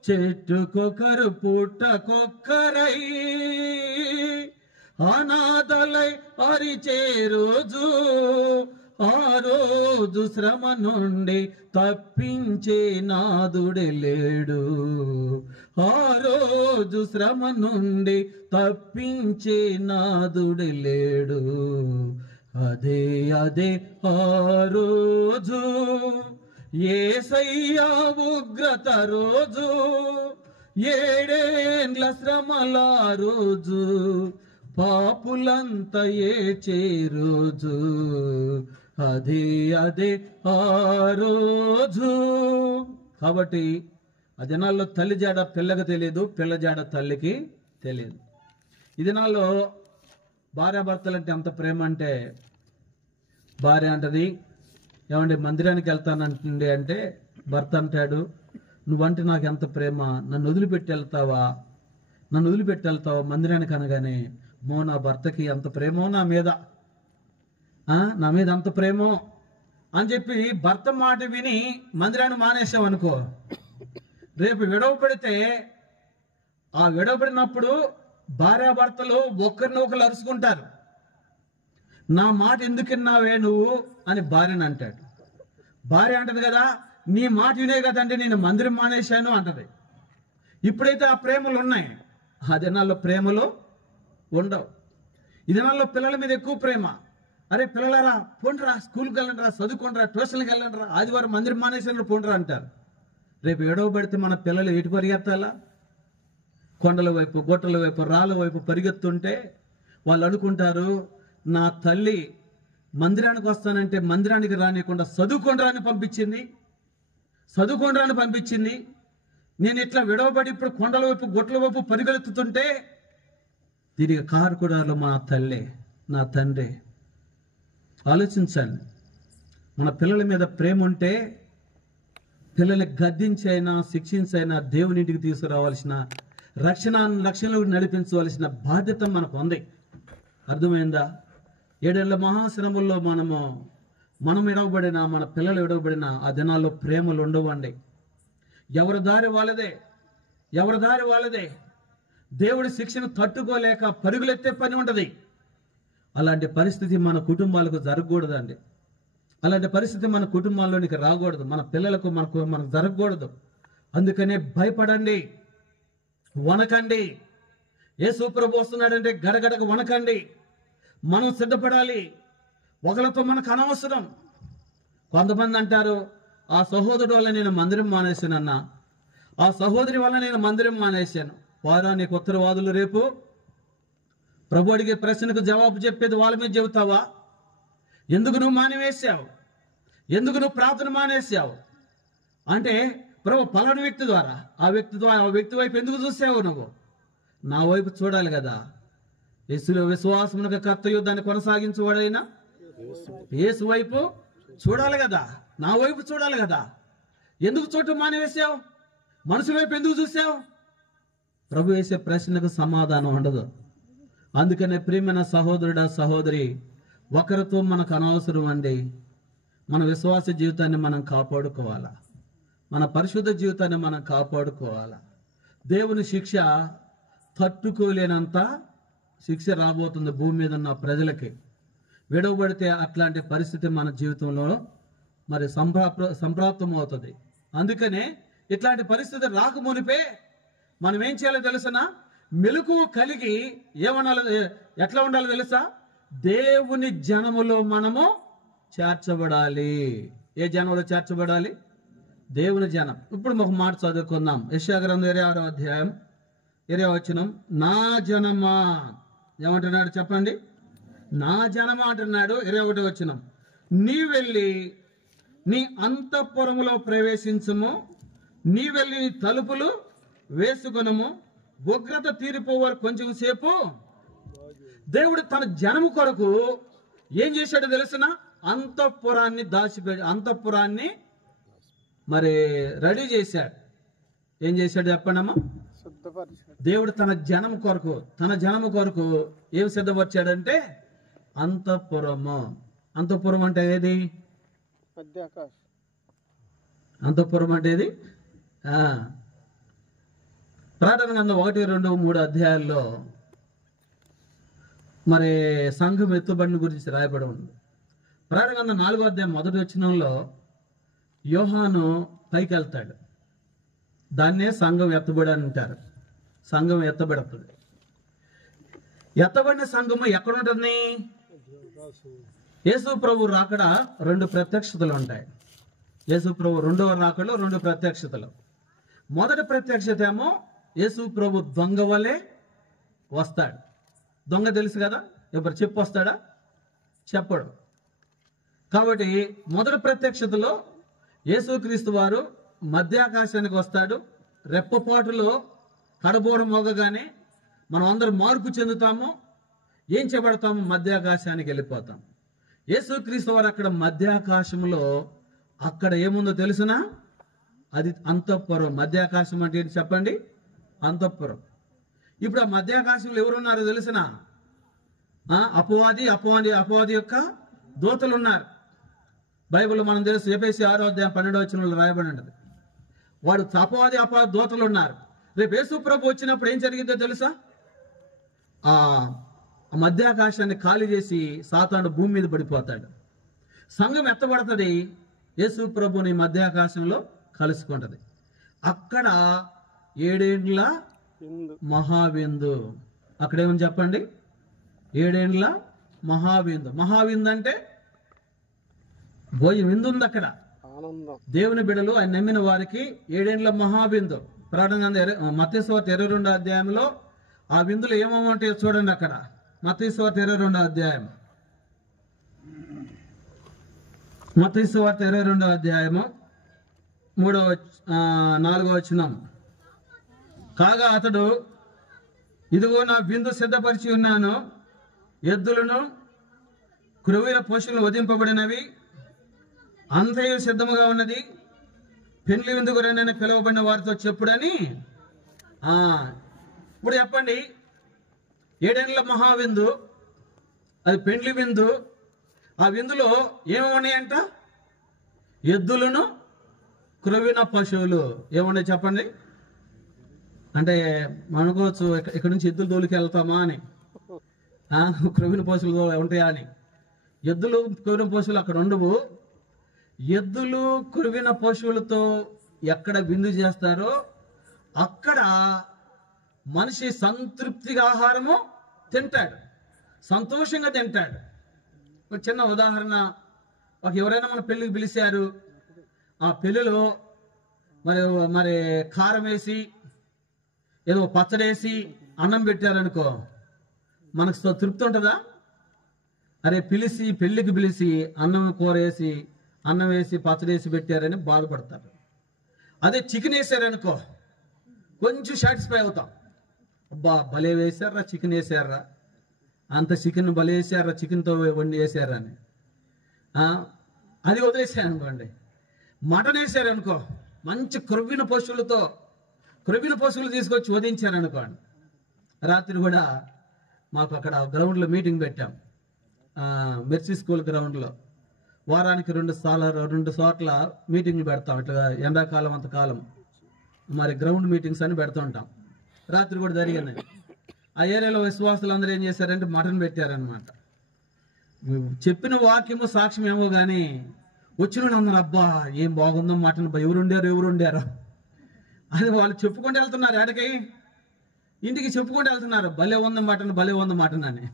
చెట్టుకొకరు పుట్టకొక్కరై అనాథలై అరిచే రోజు, ఆ రోజు శ్రమ నుండి తప్పించే నాదుడే లేడు, ఆ రోజు శ్రమ నుండి తప్పించే నాదుడే లేడు. అదే అదే ఆ రోజు, యేసయ్యా ఉగ్రత రోజు, 7 ఏండ్ల శ్రమల రోజు, పాపులంతా ఏడ్చే రోజు, అదే అదే ఆ రోజు. కాబట్టి ఆ దినాల్లో తల్లి జాడ పిల్లకి తెలియదు, పిల్ల జాడ తల్లికి తెలియదు. ఈ దినాల్లో భార్యాభర్తలు అంటే ఎంత ప్రేమ అంటే, భార్య అంటది, ఏమండి మందిరానికి వెళ్తానంటుండే అంటే భర్త అంటాడు, నువ్వంటే నాకు ఎంత ప్రేమ, నన్ను వదిలిపెట్టి వెళ్తావా నన్ను వదిలిపెట్టి వెళ్తావు మందిరానికి అనగానే, నా భర్తకి అంత ప్రేమో నా మీద, నా మీద అంత ప్రేమో అని చెప్పి భర్త మాట విని మందిరాన్ని మానేసాం అనుకో, రేపు విడవ పెడితే ఆ విడవ పడినప్పుడు భార్యాభర్తలు ఒకరినొకరు అరుచుకుంటారు. నా మాట ఎందుకు విన్నావే నువ్వు అని భార్యని అంటాడు. భార్య అంటది కదా, నీ మాట వినే కదంటే నేను మందిరం మానేశాను అంటది. ఇప్పుడైతే ఆ ప్రేమలు ఉన్నాయి, ఆ దినాల్లో ప్రేమలు ఉండవు. ఈ దినాల్లో పిల్లల మీద ఎక్కువ ప్రేమ. అరే పిల్లలారా పోండ్రా, స్కూల్కి వెళ్ళండిరా, చదువుకోండిరా, ట్యూషన్కి వెళ్ళండిరా, ఆదివారం మందిరం మానేసిన పోండ్రా అంటారు. రేపు ఎడవ పడితే మన పిల్లలు ఎటు పరిగెత్తాలా? కొండల వైపు, గొట్టల వైపు, రాళ్ళ వైపు పరిగెత్తుంటే వాళ్ళు అనుకుంటారు, నా తల్లి మందిరానికి వస్తానంటే మందిరానికి రానియకుండా చదువుకోండిరా అని పంపించింది. నేను ఇట్లా విడవబడి ఇప్పుడు కొండల వైపు, గొట్టల వైపు పరిగెత్తుతుంటే తిరిగి కారుకుడాలు మా తల్లి, నా తండ్రి. ఆలోచించండి, మన పిల్లల మీద ప్రేమ ఉంటే పిల్లల్ని గద్దించైనా శిక్షించైనా దేవునింటికి తీసుకురావాల్సిన, రక్షణలోకి నడిపించవలసిన బాధ్యత మనకు ఉంది. అర్థమైందా? 7 ఏళ్ల మహాశ్రమంలో మనం విడవబడినా, మన పిల్లలు విడవబడినా ఆ దినాల్లో ప్రేమలు ఉండవండి. ఎవరి దారి వాళ్ళదే. దేవుడి శిక్షను తట్టుకోలేక పరుగులెత్తే పని ఉంటుంది. అలాంటి పరిస్థితి మన కుటుంబాలకు జరగకూడదండి. అలాంటి పరిస్థితి మన కుటుంబాల్లోనికి రాకూడదు, మన పిల్లలకు మనకు జరగకూడదు. అందుకనే భయపడండి, వణకండి. యేసు ప్రభు వస్తున్నాడంటే గడగడకు వణకండి. మనం సిద్ధపడాలి. ఒకరితో మనకు అనవసరం. కొంతమంది అంటారు, ఆ సహోదరుడు వల్ల నేను మందిరం మానేశానన్నా, ఆ సహోదరి వల్ల నేను మందిరం మానేశాను. వారా నీకు ఉత్తరవాదులు? రేపు ప్రభు అడిగే ప్రశ్నకు జవాబు చెప్పేది వాళ్ళ మీద చెబుతావా? ఎందుకు నువ్వు మానివేశావు? ఎందుకు నువ్వు ప్రార్థన మానేశావు అంటే, ప్రభు పలానా వ్యక్తి ద్వారా, ఆ వ్యక్తి వైపు ఎందుకు చూసావు నువ్వు? నా వైపు చూడాలి కదా. యేసులో విశ్వాసమునకు కర్తయు దాన్ని కొనసాగించువాడైనా యేసు వైపు చూడాలి కదా, నా వైపు చూడాలి కదా. ఎందుకు చూడటం మానివేశావు? మనుషుల వైపు ఎందుకు చూసావు? ప్రభు వేసే ప్రశ్నకు సమాధానం ఉండదు. అందుకనే ప్రియమైన సహోదరుడా, సహోదరి, ఒకరితో మనకు అనవసరం అండి. మన విశ్వాస జీవితాన్ని మనం కాపాడుకోవాలా, మన పరిశుద్ధ జీవితాన్ని మనం కాపాడుకోవాలా. దేవుని శిక్ష తట్టుకోలేనంత శిక్ష రాబోతుంది భూమి మీద ఉన్న ప్రజలకి. విడవబడితే అట్లాంటి పరిస్థితి మన జీవితంలో మరి సంప్రాప్తం అవుతుంది. అందుకనే ఇట్లాంటి పరిస్థితి రాకమునిపే మనం ఏం చేయాలో తెలుసనా? మెలకువ కలిగి ఎట్లా ఉండాలో తెలుసా? దేవుని జనములో మనము చేర్చబడాలి. ఏ జనంలో చేర్చబడాలి? దేవుని జనం. ఇప్పుడు ఒక మాట చదువుకుందాం. యెషయా గ్రంథం 26వ అధ్యాయం 20వ వచనం. నా జనమా, ఏమంటున్నాడు చెప్పండి? నా జనమా అంటున్నాడు. 21వ వచనం. నీ వెళ్ళి నీ అంతఃపురములో ప్రవేశించుము, నీ వెళ్ళి నీ తలుపులు వేసుకొనుము, ఉగ్రత తీరిపోవారు కొంచెం సేపు. దేవుడు తన జనము కొరకు ఏం చేశాడో తెలుసునా? అంతఃపురాన్ని మరి రెడీ చేశాడు. ఏం చేశాడు చెప్పండమ్మా? దేవుడు తన జనము కొరకు ఏం సిద్ధపరిచాడంటే అంతఃపురము. అంతఃపురం అంటే ఏది? అంతఃపురం అంటే ఏది? ప్రకటన గ్రంథం 1, 2, 3 అధ్యాయాల్లో మరి సంఘం ఎత్తుబడిని గురించి రాయబడి ఉంది. ప్రకటన గ్రంథం 4వ అధ్యాయం 1వ వచనంలో యోహాను పైకి వెళ్తాడు. దాన్నే సంఘం ఎత్తబడి అంటారు. సంఘం ఎత్తబడుతుంది. ఎత్తబడిన సంఘము ఎక్కడ ఉంటుంది? యేసు ప్రభు రాకడ 2 ప్రత్యక్షతలు ఉంటాయి. యేసు ప్రభు 2వ రాకడలో 2 ప్రత్యక్షతలు. మొదటి ప్రత్యక్షత ఏమో యేసు ప్రభు దొంగ వలె వస్తాడు. దొంగ తెలుసు కదా, ఎవరు చెప్పు వస్తాడా? చెప్పడు. కాబట్టి మొదటి ప్రత్యక్షతలో యేసుక్రీస్తు వారు మధ్యాకాశానికి వస్తాడు. రెప్పపాటులో కడబోడ మోగగానే మనం అందరం మార్పు చెందుతాము. ఏం చేయబడతాము? మధ్యాకాశానికి వెళ్ళిపోతాం. యేసుక్రీస్తు వారు అక్కడ మధ్యాకాశంలో అక్కడ ఏముందో తెలుసునా? అది అంతఃపురం. మధ్యాకాశం అంటే ఏంటి చెప్పండి? అంతఃపురం. ఇప్పుడు ఆ మధ్యాకాశంలో ఎవరున్నారో తెలిసిన అపవాది యొక్క దూతలు ఉన్నారు. బైబిల్లో మనం తెలుసు, ఎఫెసీ 6:12 రాయబడి ఉంటుంది. వాడు అపవాది దూతలు ఉన్నారు. రేపు యేసు ప్రభు వచ్చినప్పుడు ఏం జరిగిందో తెలుసా? ఆ మధ్యాకాశాన్ని ఖాళీ చేసి సాతాను భూమి మీద పడిపోతాడు. సంఘం ఎత్తబడుతుంది, యేసు ప్రభుని మధ్యాకాశంలో కలుసుకుంటది. అక్కడ 7 ఏండ్ల మహావిందు. అక్కడేమని చెప్పండి? 7 ఏండ్ల మహావిందు. మహావిందు అంటే భోజనం, విందు ఉంది అక్కడ. దేవుని బిడ్డలు ఆయన నమ్మిన వారికి 7 ఏండ్ల మహావిందు. ప్రకటన మత్తయి సువార్త 22వ అధ్యాయంలో ఆ విందులు ఏమేమంటాయో చూడండి. అక్కడ మత్తయి సువార్త 22వ అధ్యాయం, మత్తయి సువార్త 22వ అధ్యాయము 4వ వచనం. కాగా అతడు, ఇదిగో నా విందు సిద్ధపరిచి ఉన్నాను, ఎద్దులను క్రొవ్విన పశువులను వధింపబడినవి, అంతయు సిద్ధముగా ఉన్నది, పెండ్లి విందుకు రండి పిలువబడిన వారితో చెప్పుడని. ఇప్పుడు చెప్పండి, 7 ఏండ్ల మహావిందు, అది పెండ్లి విందు. ఆ విందులో ఏమున్నాయంట? ఎద్దులను క్రొవ్విన పశువులు. ఏమున్నాయి చెప్పండి? అంటే అనుకోవచ్చు, ఇక్కడ నుంచి ఎద్దులు తోలికి వెళ్తామా అని, క్రొవ్విన పశువులు ఉంటాయా అని. ఎద్దులు క్రొవ్విన పశువులు అక్కడ ఉండవు. ఎద్దులు క్రొవ్విన పశువులతో ఎక్కడ విందు చేస్తారో అక్కడ మనిషి సంతృప్తిగా ఆహారము తింటాడు, సంతోషంగా తింటాడు. ఒక చిన్న ఉదాహరణ, ఎవరైనా మన పెళ్ళికి పిలిచారు, ఆ పెళ్ళిలో మరి కారం వేసి ఏదో పచ్చడేసి అన్నం పెట్టారనుకో, మనకు తృప్తి ఉంటుందా? అరే పెళ్ళికి పిలిచి అన్నం కూర వేసి అన్నం వేసి పచ్చడేసి పెట్టారని బాధపడతారు. అదే చికెన్ వేసారనుకో కొంచెం సాటిస్ఫై అవుతాం. అబ్బా భలే వేసారా, చికెన్ వేసారా, అంత చికెన్ భలే వేసారా, చికెన్తో వండి వేసారా అని. అది వదిలేసారనుకోండి. మటన్ వేసారనుకో, మంచి క్రొవ్విన పశువులు తీసుకొచ్చి వధించారనుకోండి. రాత్రి కూడా మాకు అక్కడ గ్రౌండ్లో మీటింగ్ పెట్టాం, మెర్సీ స్కూల్ గ్రౌండ్లో. వారానికి 2 చోట్ల మీటింగ్లు పెడతాం. ఇట్లా ఎండాకాలం అంతకాలం మరి గ్రౌండ్ మీటింగ్స్ అని పెడుతూ ఉంటాం. రాత్రి కూడా జరిగింది. ఆ ఏరియాలో విశ్వాసులు అందరూ ఏం చేశారంటే మటన్ పెట్టారనమాట. చెప్పిన వాక్యము సాక్ష్యం ఏమో కానీ వచ్చిన అందరు, అబ్బా ఏం బాగుందో మటన్, ఎవరు ఉండారు అని వాళ్ళు చెప్పుకుంటూ వెళ్తున్నారు. ఆడికి ఇంటికి చెప్పుకుంటూ వెళ్తున్నారు, భలే ఉంది మటన్ అని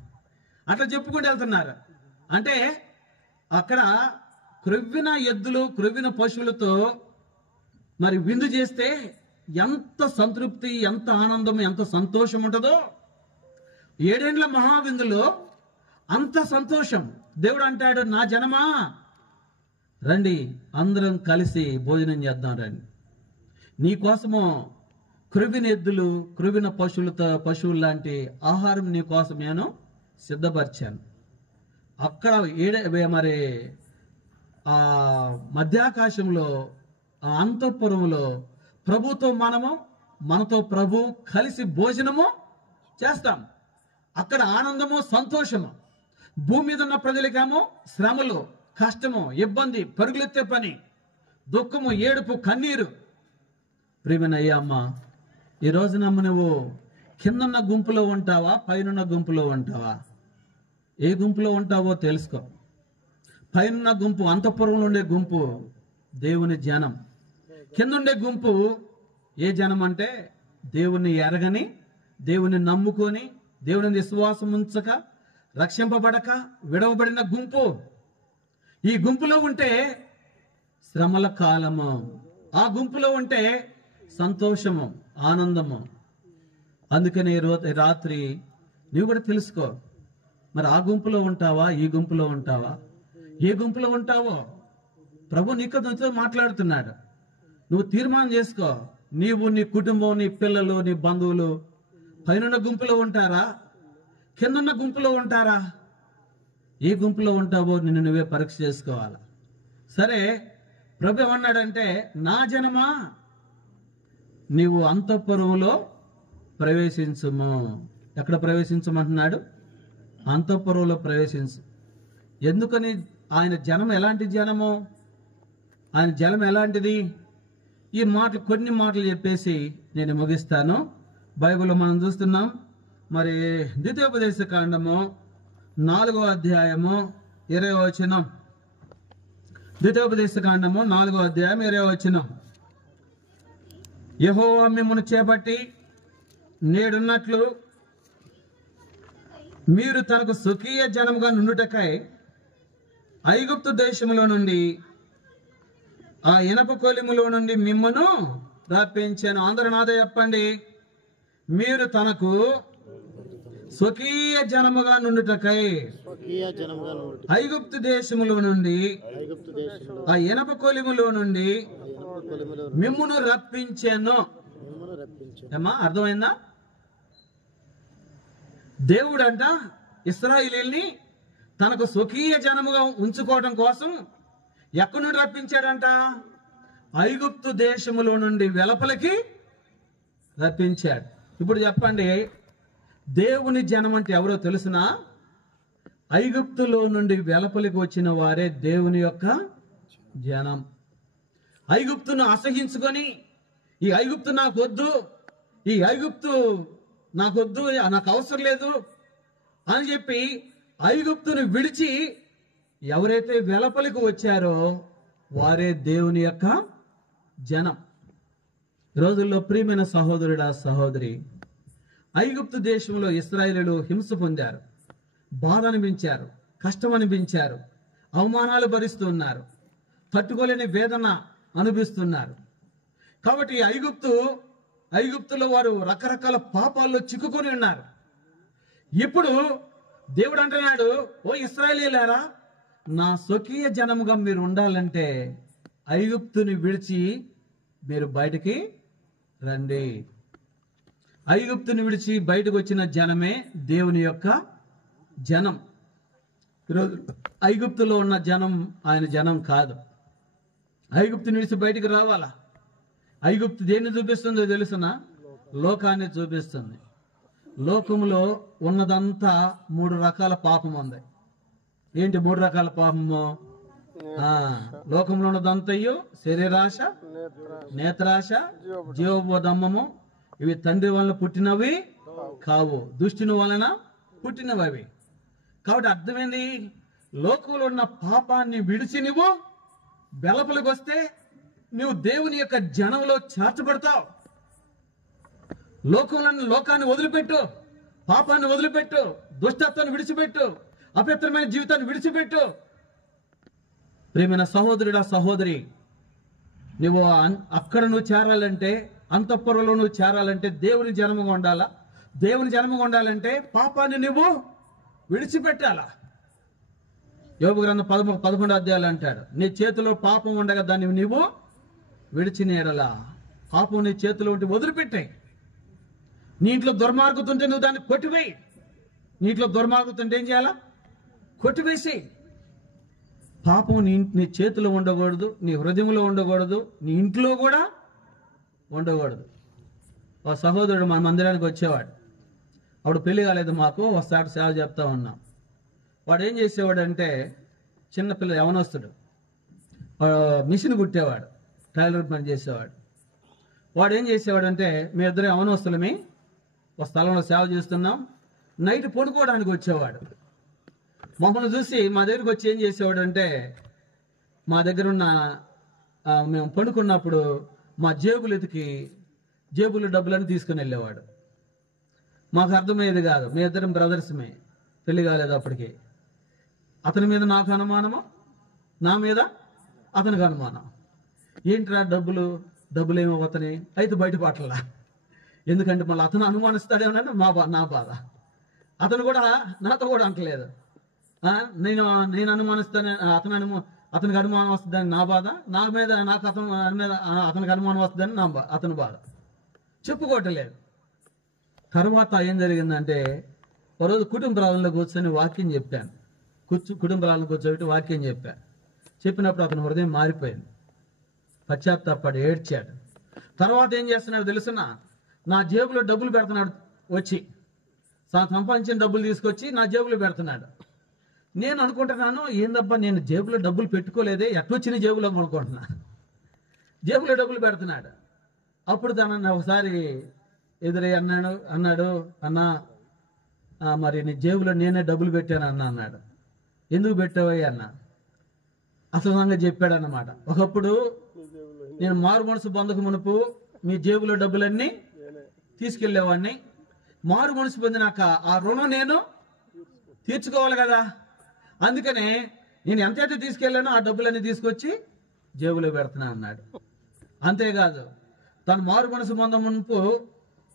అట్లా చెప్పుకుంటూ వెళ్తున్నారు. అంటే అక్కడ క్రొవ్విన ఎద్దులు క్రొవ్విన పశువులతో మరి విందు చేస్తే ఎంత సంతృప్తి, ఎంత ఆనందం, ఎంత సంతోషం ఉంటుందో 7 ఏండ్ల మహావిందులో అంత సంతోషం. దేవుడు అంటాడు, నా జనమా రండి, అందరం కలిసి భోజనం చేద్దాం రండి. నీకోసము క్రొవ్విన ఎద్దులు క్రొవ్విన పశువులు లాంటి ఆహారం నీకోసం నేను సిద్ధపరిచాను. అక్కడ మరి ఆ మధ్యాకాశంలో, ఆ అంతఃపురంలో ప్రభుతో మనతో ప్రభు కలిసి భోజనము చేస్తాం. అక్కడ ఆనందము, సంతోషము. భూమి మీద ఉన్న ప్రజలకేమో శ్రమలు, కష్టము, ఇబ్బంది, పరుగులెత్తే పని, దుఃఖము, ఏడుపు, కన్నీరు. ప్రియమైన అమ్మ, ఈ రోజునమ్మ నువ్వు కిందన్న గుంపులో ఉంటావా, పైనున్న గుంపులో ఉంటావా? ఏ గుంపులో ఉంటావో తెలుసుకో. పైనున్న గుంపు, అంతఃపురంలో ఉండే గుంపు దేవుని జనం. కిందుండే గుంపు ఏ జనం అంటే దేవుని ఎరగని, దేవుని నమ్ముకొని, దేవుని విశ్వాసం ఉంచక, రక్షింపబడక విడవబడిన గుంపు. ఈ గుంపులో ఉంటే శ్రమల కాలము, ఆ గుంపులో ఉంటే సంతోషము, ఆనందము. అందుకని రాత్రి నువ్వు కూడా తెలుసుకో, మరి ఆ గుంపులో ఉంటావా, ఈ గుంపులో ఉంటావా? ఏ గుంపులో ఉంటావో ప్రభు నీతో మాట్లాడుతున్నాడు. నువ్వు తీర్మానం చేసుకో. నీవు, నీ కుటుంబం, నీ పిల్లలు, నీ బంధువులు పైనున్న గుంపులో ఉంటారా, కిందున్న గుంపులో ఉంటారా? ఏ గుంపులో ఉంటావో నిన్ను నువ్వే పరీక్ష చేసుకోవాలా. సరే, ప్రభు ఏమన్నాడంటే, నా జనమా నీవు అంతఃపురంలో ప్రవేశించుము. ఎక్కడ ప్రవేశించమంటున్నాడు? అంతఃపురంలో ప్రవేశించు. ఎందుకని? ఆయన జనం ఎలాంటి జనము? ఆయన జనం ఎలాంటిది? ఈ మాటలు, కొన్ని మాటలు చెప్పేసి నేను ముగిస్తాను. బైబిల్లో మనం చూస్తున్నాం, మరి ద్వితీయోపదేశ కాండము 4వ అధ్యాయము 20వ వచనం. ద్వితీయోపదేశ కాండము 4వ అధ్యాయం 20వ వచనం. యెహోవా మిమ్మును చేపట్టి నేడున్నట్లు మీరు తనకు స్వకీయ జనముగా నుండుటకై ఐగుప్తు దేశములో నుండి, ఆ ఇనప కొలిములో నుండి మిమ్మను రప్పించాను. అందరూ నాతో చెప్పండి. మీరు తనకు స్వకీయ జనముగా నుండుటకై ఐగుప్తు దేశములో నుండి, ఆ ఇనప కొలిములో నుండి మిమ్మును రప్పించాను. ఏమా అర్థమైందా? దేవుడంట ఇశ్రాయేలీయుల్ని తనకు స్వకీయ జనముగా ఉంచుకోవడం కోసం ఎక్కడి నుండి రప్పించాడంట? ఐగుప్తు దేశములో నుండి వెలుపలికి రప్పించాడు. ఇప్పుడు చెప్పండి, దేవుని జనం అంటే ఎవరో తెలుసునా? ఐగుప్తులో నుండి వెలుపలికి వచ్చిన వారే దేవుని యొక్క జనం. ఐగుప్తును అసహించుకొని, ఈ ఐగుప్తు నాకొద్దు, ఈ ఐగుప్తు నాకొద్దు, నాకు అవసరం లేదు అని చెప్పి ఐగుప్తును విడిచి ఎవరైతే వెలుపలికి వచ్చారో వారే దేవుని యొక్క జనం. ఈ రోజుల్లో ప్రియమైన సహోదరుడా, సహోదరి, ఐగుప్తు దేశంలో ఇశ్రాయేలీయులు హింస పొందారు, బాధ అనిపించారు, కష్టం అనిపించారు, అవమానాలు భరిస్తున్నారు, తట్టుకోలేని వేదన అనుభవిస్తున్నారు. కాబట్టి ఐగుప్తులో వారు రకరకాల పాపాల్లో చిక్కుకొని ఉన్నారు. ఇప్పుడు దేవుడు అంటున్నాడు, ఓ ఇశ్రాయేలీయులారా, నా స్వకీయ జనముగా మీరు ఉండాలంటే ఐగుప్తుని విడిచి మీరు బయటికి రండి. ఐగుప్తుని విడిచి బయటకు వచ్చిన జనమే దేవుని యొక్క జనం. ఈరోజు ఐగుప్తులో ఉన్న జనం ఆయన జనం కాదు. ఐగుప్తుని విడిచి బయటికి రావాలా? ఐగుప్తు దేన్ని చూపిస్తుందో తెలుసునా? లోకాన్ని చూపిస్తుంది. లోకంలో ఉన్నదంతా 3 రకాల పాపం ఉంది. ఏంటి 3 రకాల పాపము? లోకంలో ఉన్నదంతయు శరీరాశ, నేత్రాశ, జీవోపదమ్మము. ఇవి తండ్రి వలన పుట్టినవి కావు, దుష్టుని వలన పుట్టినవి అవి. కాబట్టి అర్థమైంది, లోకంలో ఉన్న పాపాన్ని విడిచి నువ్వు వెలుపలికి వస్తే నువ్వు దేవుని యొక్క జనంలో చేర్చబడతావు. లోకాన్ని వదిలిపెట్టు, పాపాన్ని వదిలిపెట్టు, దుష్టత్వాన్ని విడిచిపెట్టు, అపవిత్రమైన జీవితాన్ని విడిచిపెట్టు. ప్రియమైన సహోదరుడా, సహోదరి, నువ్వు అక్కడ నువ్వు చేరాలంటే, అంతఃపురంలో నువ్వు చేరాలంటే దేవుని జనముగా ఉండాలా? దేవుని జనముగా ఉండాలంటే పాపాన్ని నువ్వు విడిచిపెట్టాలా? యోబు గ్రంథం 11వ అధ్యాయాలు అంటాడు, నీ చేతిలో పాపం ఉండగా దాన్ని నువ్వు విడిచినేడలా. పాపం నీ చేతిలో ఉంటే వదిలిపెట్టాయి. నీ ఇంట్లో దుర్మార్గుతుంటే నువ్వు దాన్ని కొట్టివేయి. నీ ఇంట్లో దుర్మార్గుతుంటే ఏం చేయాలా? కొట్టివేసి. పాపం నీ చేతిలో ఉండకూడదు, నీ హృదయంలో ఉండకూడదు, నీ ఇంట్లో కూడా ఉండకూడదు. ఒక సహోదరుడు మన మందిరానికి వచ్చేవాడు. అప్పుడు పెళ్లి కాలేదు మాకు, ఒకసారి సేవ చెప్తా ఉన్నాం. వాడు ఏం చేసేవాడు అంటే, చిన్నపిల్ల యవనస్తుడు, మిషన్ కుట్టేవాడు, టైలర్ పని చేసేవాడు. వాడు ఏం చేసేవాడంటే, మీ ఇద్దరు యవనస్తులమే ఒక స్థలంలో సేవ చేస్తున్నాం, నైట్ పడుకోవడానికి వచ్చేవాడు. మమ్మల్ని చూసి మా దగ్గరికి వచ్చి ఏం చేసేవాడు అంటే, మా దగ్గర ఉన్న మేము పడుకున్నప్పుడు మా జేబులు డబ్బులని తీసుకుని వెళ్ళేవాడు. మాకు అర్థమయ్యేది కాదు, మీ ఇద్దరం బ్రదర్స్మే, పెళ్లి కాలేదు అప్పటికి. అతని మీద నాకు అనుమానము, నా మీద అతనికి అనుమానం. ఏంట్రా డబ్బులు ఏమవుతాయి అయితే బయటపడలా. ఎందుకంటే మళ్ళీ అతను అనుమానిస్తాడేమోనని నా బాధ. అతను కూడా నాతో కూడా అంటలేదు. నేను అనుమానిస్తాను, అతనికి అనుమానం వస్తుందని నా బాధ, నా మీద అతనికి అనుమానం వస్తుందని అతని బాధ. చెప్పుకోవట్లేదు. తర్వాత ఏం జరిగిందంటే, ఒకరోజు కుటుంబరాలంలో కూర్చొని వాక్యం చెప్పాను. కుటుంబరాలను కూర్చోబెట్టి వాక్యం చెప్పాను. చెప్పినప్పుడు అతని హృదయం మారిపోయింది, పశ్చాత్తాపడి ఏడ్చాడు. తర్వాత ఏం చేస్తున్నాడు తెలుసునా? నా జేబులో డబ్బులు పెడుతున్నాడు, వచ్చి సంపాదించిన డబ్బులు తీసుకొచ్చి నా జేబులో పెడుతున్నాడు. నేను అనుకుంటున్నాను, ఏందబ్బా నేను జేబులో డబ్బులు పెట్టుకోలేదే, ఎట్టొచ్చిన జేబులో అనుకుంటున్నా. జేబులో డబ్బులు పెడుతున్నాడు. అప్పుడు తనని ఒకసారి ఎదురై అన్నాడు, అన్నా మరి నీ జేబులో నేనే డబ్బులు పెట్టాను అన్నాడు. ఎందుకు పెట్టావయ్య అన్న? అసలు సంగతి చెప్పాడు అన్నమాట. ఒకప్పుడు నేను మారు మనసు పొందక మునుపు మీ జేబులో డబ్బులన్నీ తీసుకెళ్లేవాడిని. మారు మనసు పొందినాక ఆ రుణం నేను తీర్చుకోవాలి కదా, అందుకనే నేను ఎంతైతే తీసుకెళ్ళానో ఆ డబ్బులన్నీ తీసుకొచ్చి జేబులో పెడుతున్నా అన్నాడు. అంతేకాదు, తను మారు మనసు పొంద మునుపు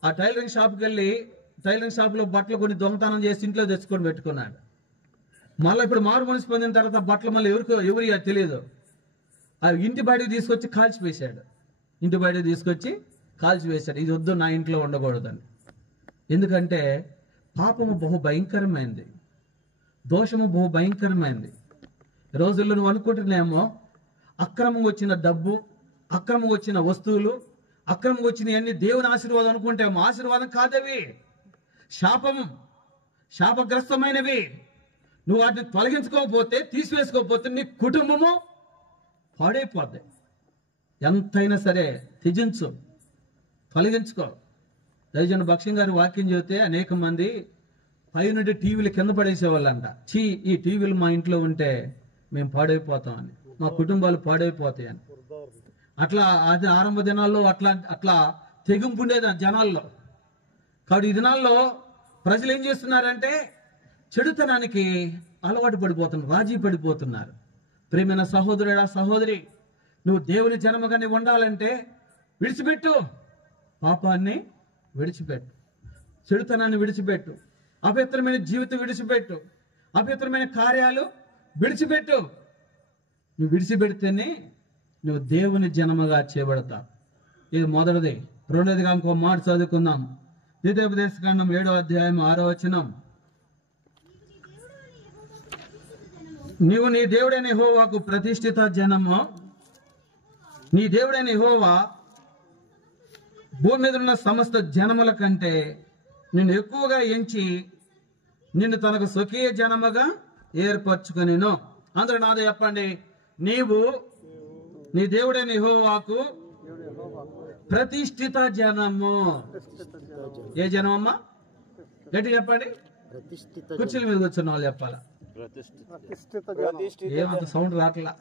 ఆ టైలరింగ్ షాప్కి వెళ్ళి టైలరింగ్ షాప్లో బట్టలు కొన్ని దొంగతనం చేసి ఇంట్లో తెచ్చుకొని పెట్టుకున్నాడు. మళ్ళీ ఇప్పుడు మారు మనసు పొందిన తర్వాత బట్టలు మళ్ళీ ఎవరి తెలియదు, అవి ఇంటి బయటకు తీసుకొచ్చి కాల్చివేశాడు. ఇంటి బయటకు తీసుకొచ్చి కాల్చివేశాడు. ఇది వద్దు, నా ఇంట్లో ఉండకూడదని. ఎందుకంటే పాపము బహు భయంకరమైంది, దోషము బహు భయంకరమైంది. ఈ రోజుల్లో నువ్వు అనుకుంటున్నామో అక్రమం వచ్చిన డబ్బు, అక్రమం వచ్చిన వస్తువులు, అక్రమం వచ్చిన అన్ని దేవుని ఆశీర్వాదం అనుకుంటాము. ఆశీర్వాదం కాదవి, శాపము, శాపగ్రస్తమైనవి. నువ్వు వాటిని తొలగించుకోకపోతే, తీసివేసుకోకపోతే నీ కుటుంబము పాడైపోద్ది. ఎంతైనా సరే త్యజించు, తొలగించుకో. దైవజన భక్ష్యం గారి వాక్యం చెబితే అనేక మంది పైనుండి టీవీలు కింద పడేసేవాళ్ళంట. ఈ టీవీలు మా ఇంట్లో ఉంటే మేము పాడైపోతామని, మా కుటుంబాలు పాడైపోతాయని. అట్లా అది ఆరంభ దినాల్లో అట్లా తెగింపు ఉండేది జనాల్లో. కాబట్టి ఈ దినాల్లో ప్రజలు ఏం చేస్తున్నారంటే చెడుతనానికి అలవాటు పడిపోతున్నారు, రాజీ పడిపోతున్నారు. ప్రియమైన సహోదరుడా, సహోదరి, నువ్వు దేవుని జన్మగా నీవు ఉండాలంటే విడిచిపెట్టు, పాపాన్ని విడిచిపెట్టు, చెడుతనాన్ని విడిచిపెట్టు, అపవిత్రమైన జీవితం విడిచిపెట్టు, అపవిత్రమైన కార్యాలు విడిచిపెట్టు. నువ్వు విడిచిపెడితేనే నువ్వు దేవుని జన్మగా చేయబడతావు. ఇది మొదటిది. రెండోదిగా ఇంకో మాట చదువుకుందాం. ద్వితీయోపదేశకాండం 7వ అధ్యాయం 6వ వచనం. నీవు నీ దేవుడైన యెహోవాకు ప్రతిష్ఠిత జనము. నీ దేవుడైన యెహోవా భూమి మీద ఉన్న సమస్త జనముల కంటే నిన్ను ఎక్కువగా ఎంచి నిన్ను తనకు స్వకీయ జనముగా ఏర్పరచుకొనెను. అందరూ నాతో చెప్పండి, నీవు నీ దేవుడైన యెహోవాకు ప్రతిష్ఠిత జనము. ఏ జనం అమ్మా? గట్టి చెప్పండి. కుర్చీల మీద కూర్చున్న వాళ్ళు చెప్పాలా? ఏమంత సౌండ్ రాట్లా.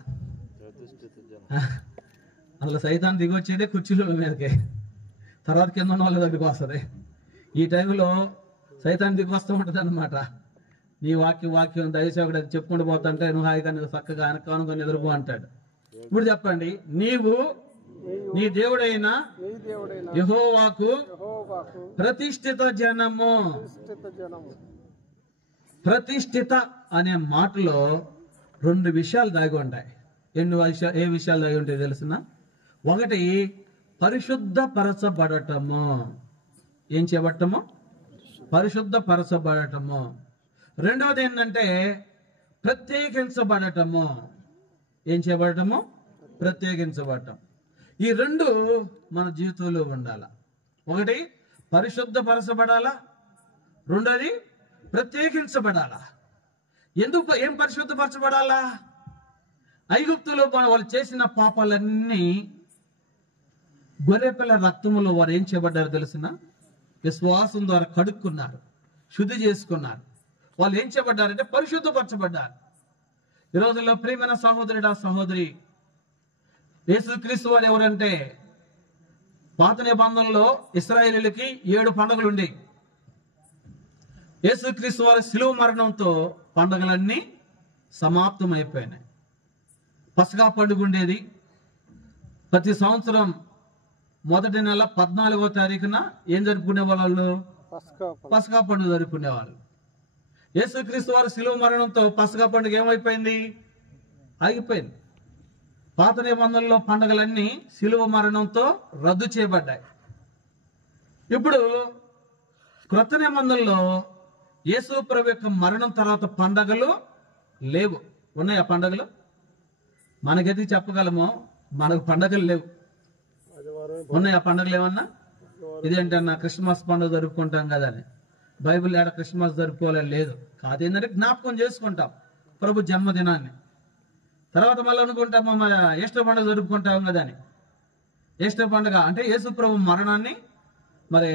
అసలు సైతాన్ దిగొచ్చేదే కుర్చీల మీదకి, తర్వాత కింద ఉన్న వాళ్ళ దగ్గరికి వస్తుంది. ఈ టైంలో సైతాన్ దిగి వస్తూ ఉంటుంది అనమాట. నీ వాక్యం దయచేసి అది చెప్పుకుంటూ పోతుంటే నువ్వు హాయిగా నువ్వు చక్కగా వెనకానుకొని నిద్రపో అంటాడు. ఇప్పుడు చెప్పండి, నీవు నీ దేవుడైన యెహోవాకు ప్రతిష్ఠిత జనము. ప్రతిష్ఠిత అనే మాటలో 2 విషయాలు దాగి ఉంటాయి. ఏ విషయాలు దాగి ఉంటాయి తెలుసునా? ఒకటి పరిశుద్ధపరచబడటము. ఏం చేయబడటము? పరిశుద్ధపరచబడటము. రెండవది ఏంటంటే ప్రత్యేకించబడటము. ఏం చేయబడటము? ప్రత్యేకించబడటం. ఈ 2 మన జీవితంలో ఉండాల. ఒకటి పరిశుద్ధపరచబడాలా, రెండోది ప్రత్యేకించబడాలా. ఏం పరిశుద్ధపరచబడాలా? ఐగుప్తులో వాళ్ళు చేసిన పాపాలన్నీ గొర్రెపిల్ల రక్తములో వారు ఏం చేయబడ్డారు తెలుసిన? విశ్వాసం ద్వారా కడుక్కున్నారు, శుద్ధి చేసుకున్నారు. వాళ్ళు ఏం చేయబడ్డారంటే పరిశుద్ధపరచబడ్డారు. ఈ రోజుల్లో ప్రియమైన సహోదరుడా, సహోదరి, యేసుక్రీస్తు వారు ఎవరంటే పాత నిబంధనలో ఇశ్రాయేలీయులకి 7 పండుగలు ఉండేవి. యేసుక్రీస్తు వారి శిలువ మరణంతో పండుగలన్నీ సమాప్తమైపోయినాయి. పస్కా పండుగ ఉండేది. ప్రతి సంవత్సరం మొదటి నెల 14వ తారీఖున ఏం జరుపుకునే వాళ్ళు? పస్కా పండుగ జరుపుకునేవాళ్ళు. యేసుక్రీస్తు వారి శిలువ మరణంతో పస్కా పండుగ ఏమైపోయింది? ఆగిపోయింది. పాత నిబంధనలో పండుగలన్నీ శిలువ మరణంతో రద్దు చేయబడ్డాయి. ఇప్పుడు క్రొత్త నిబంధనలో యేసు ప్రభు యొక్క మరణం తర్వాత పండగలు లేవు. ఉన్నాయా పండగలు? మనకైతే చెప్పగలము, మనకు పండగలు లేవు. ఉన్నాయా పండగలు? ఏమన్నా ఇదేంటన్నా క్రిస్మస్ పండుగ జరుపుకుంటాం కదా అని. బైబిల్ ఏడ క్రిస్మస్ జరుపుకోవాలని లేదు. కాదేంటంటే జ్ఞాపకం చేసుకుంటాం ప్రభు జన్మదినాన్ని. తర్వాత మళ్ళీ అనుకుంటాం మన ఈస్టర్ పండుగ జరుపుకుంటాం కదా అని. ఈస్టర్ పండుగ అంటే యేసు ప్రభు మరణాన్ని, మరి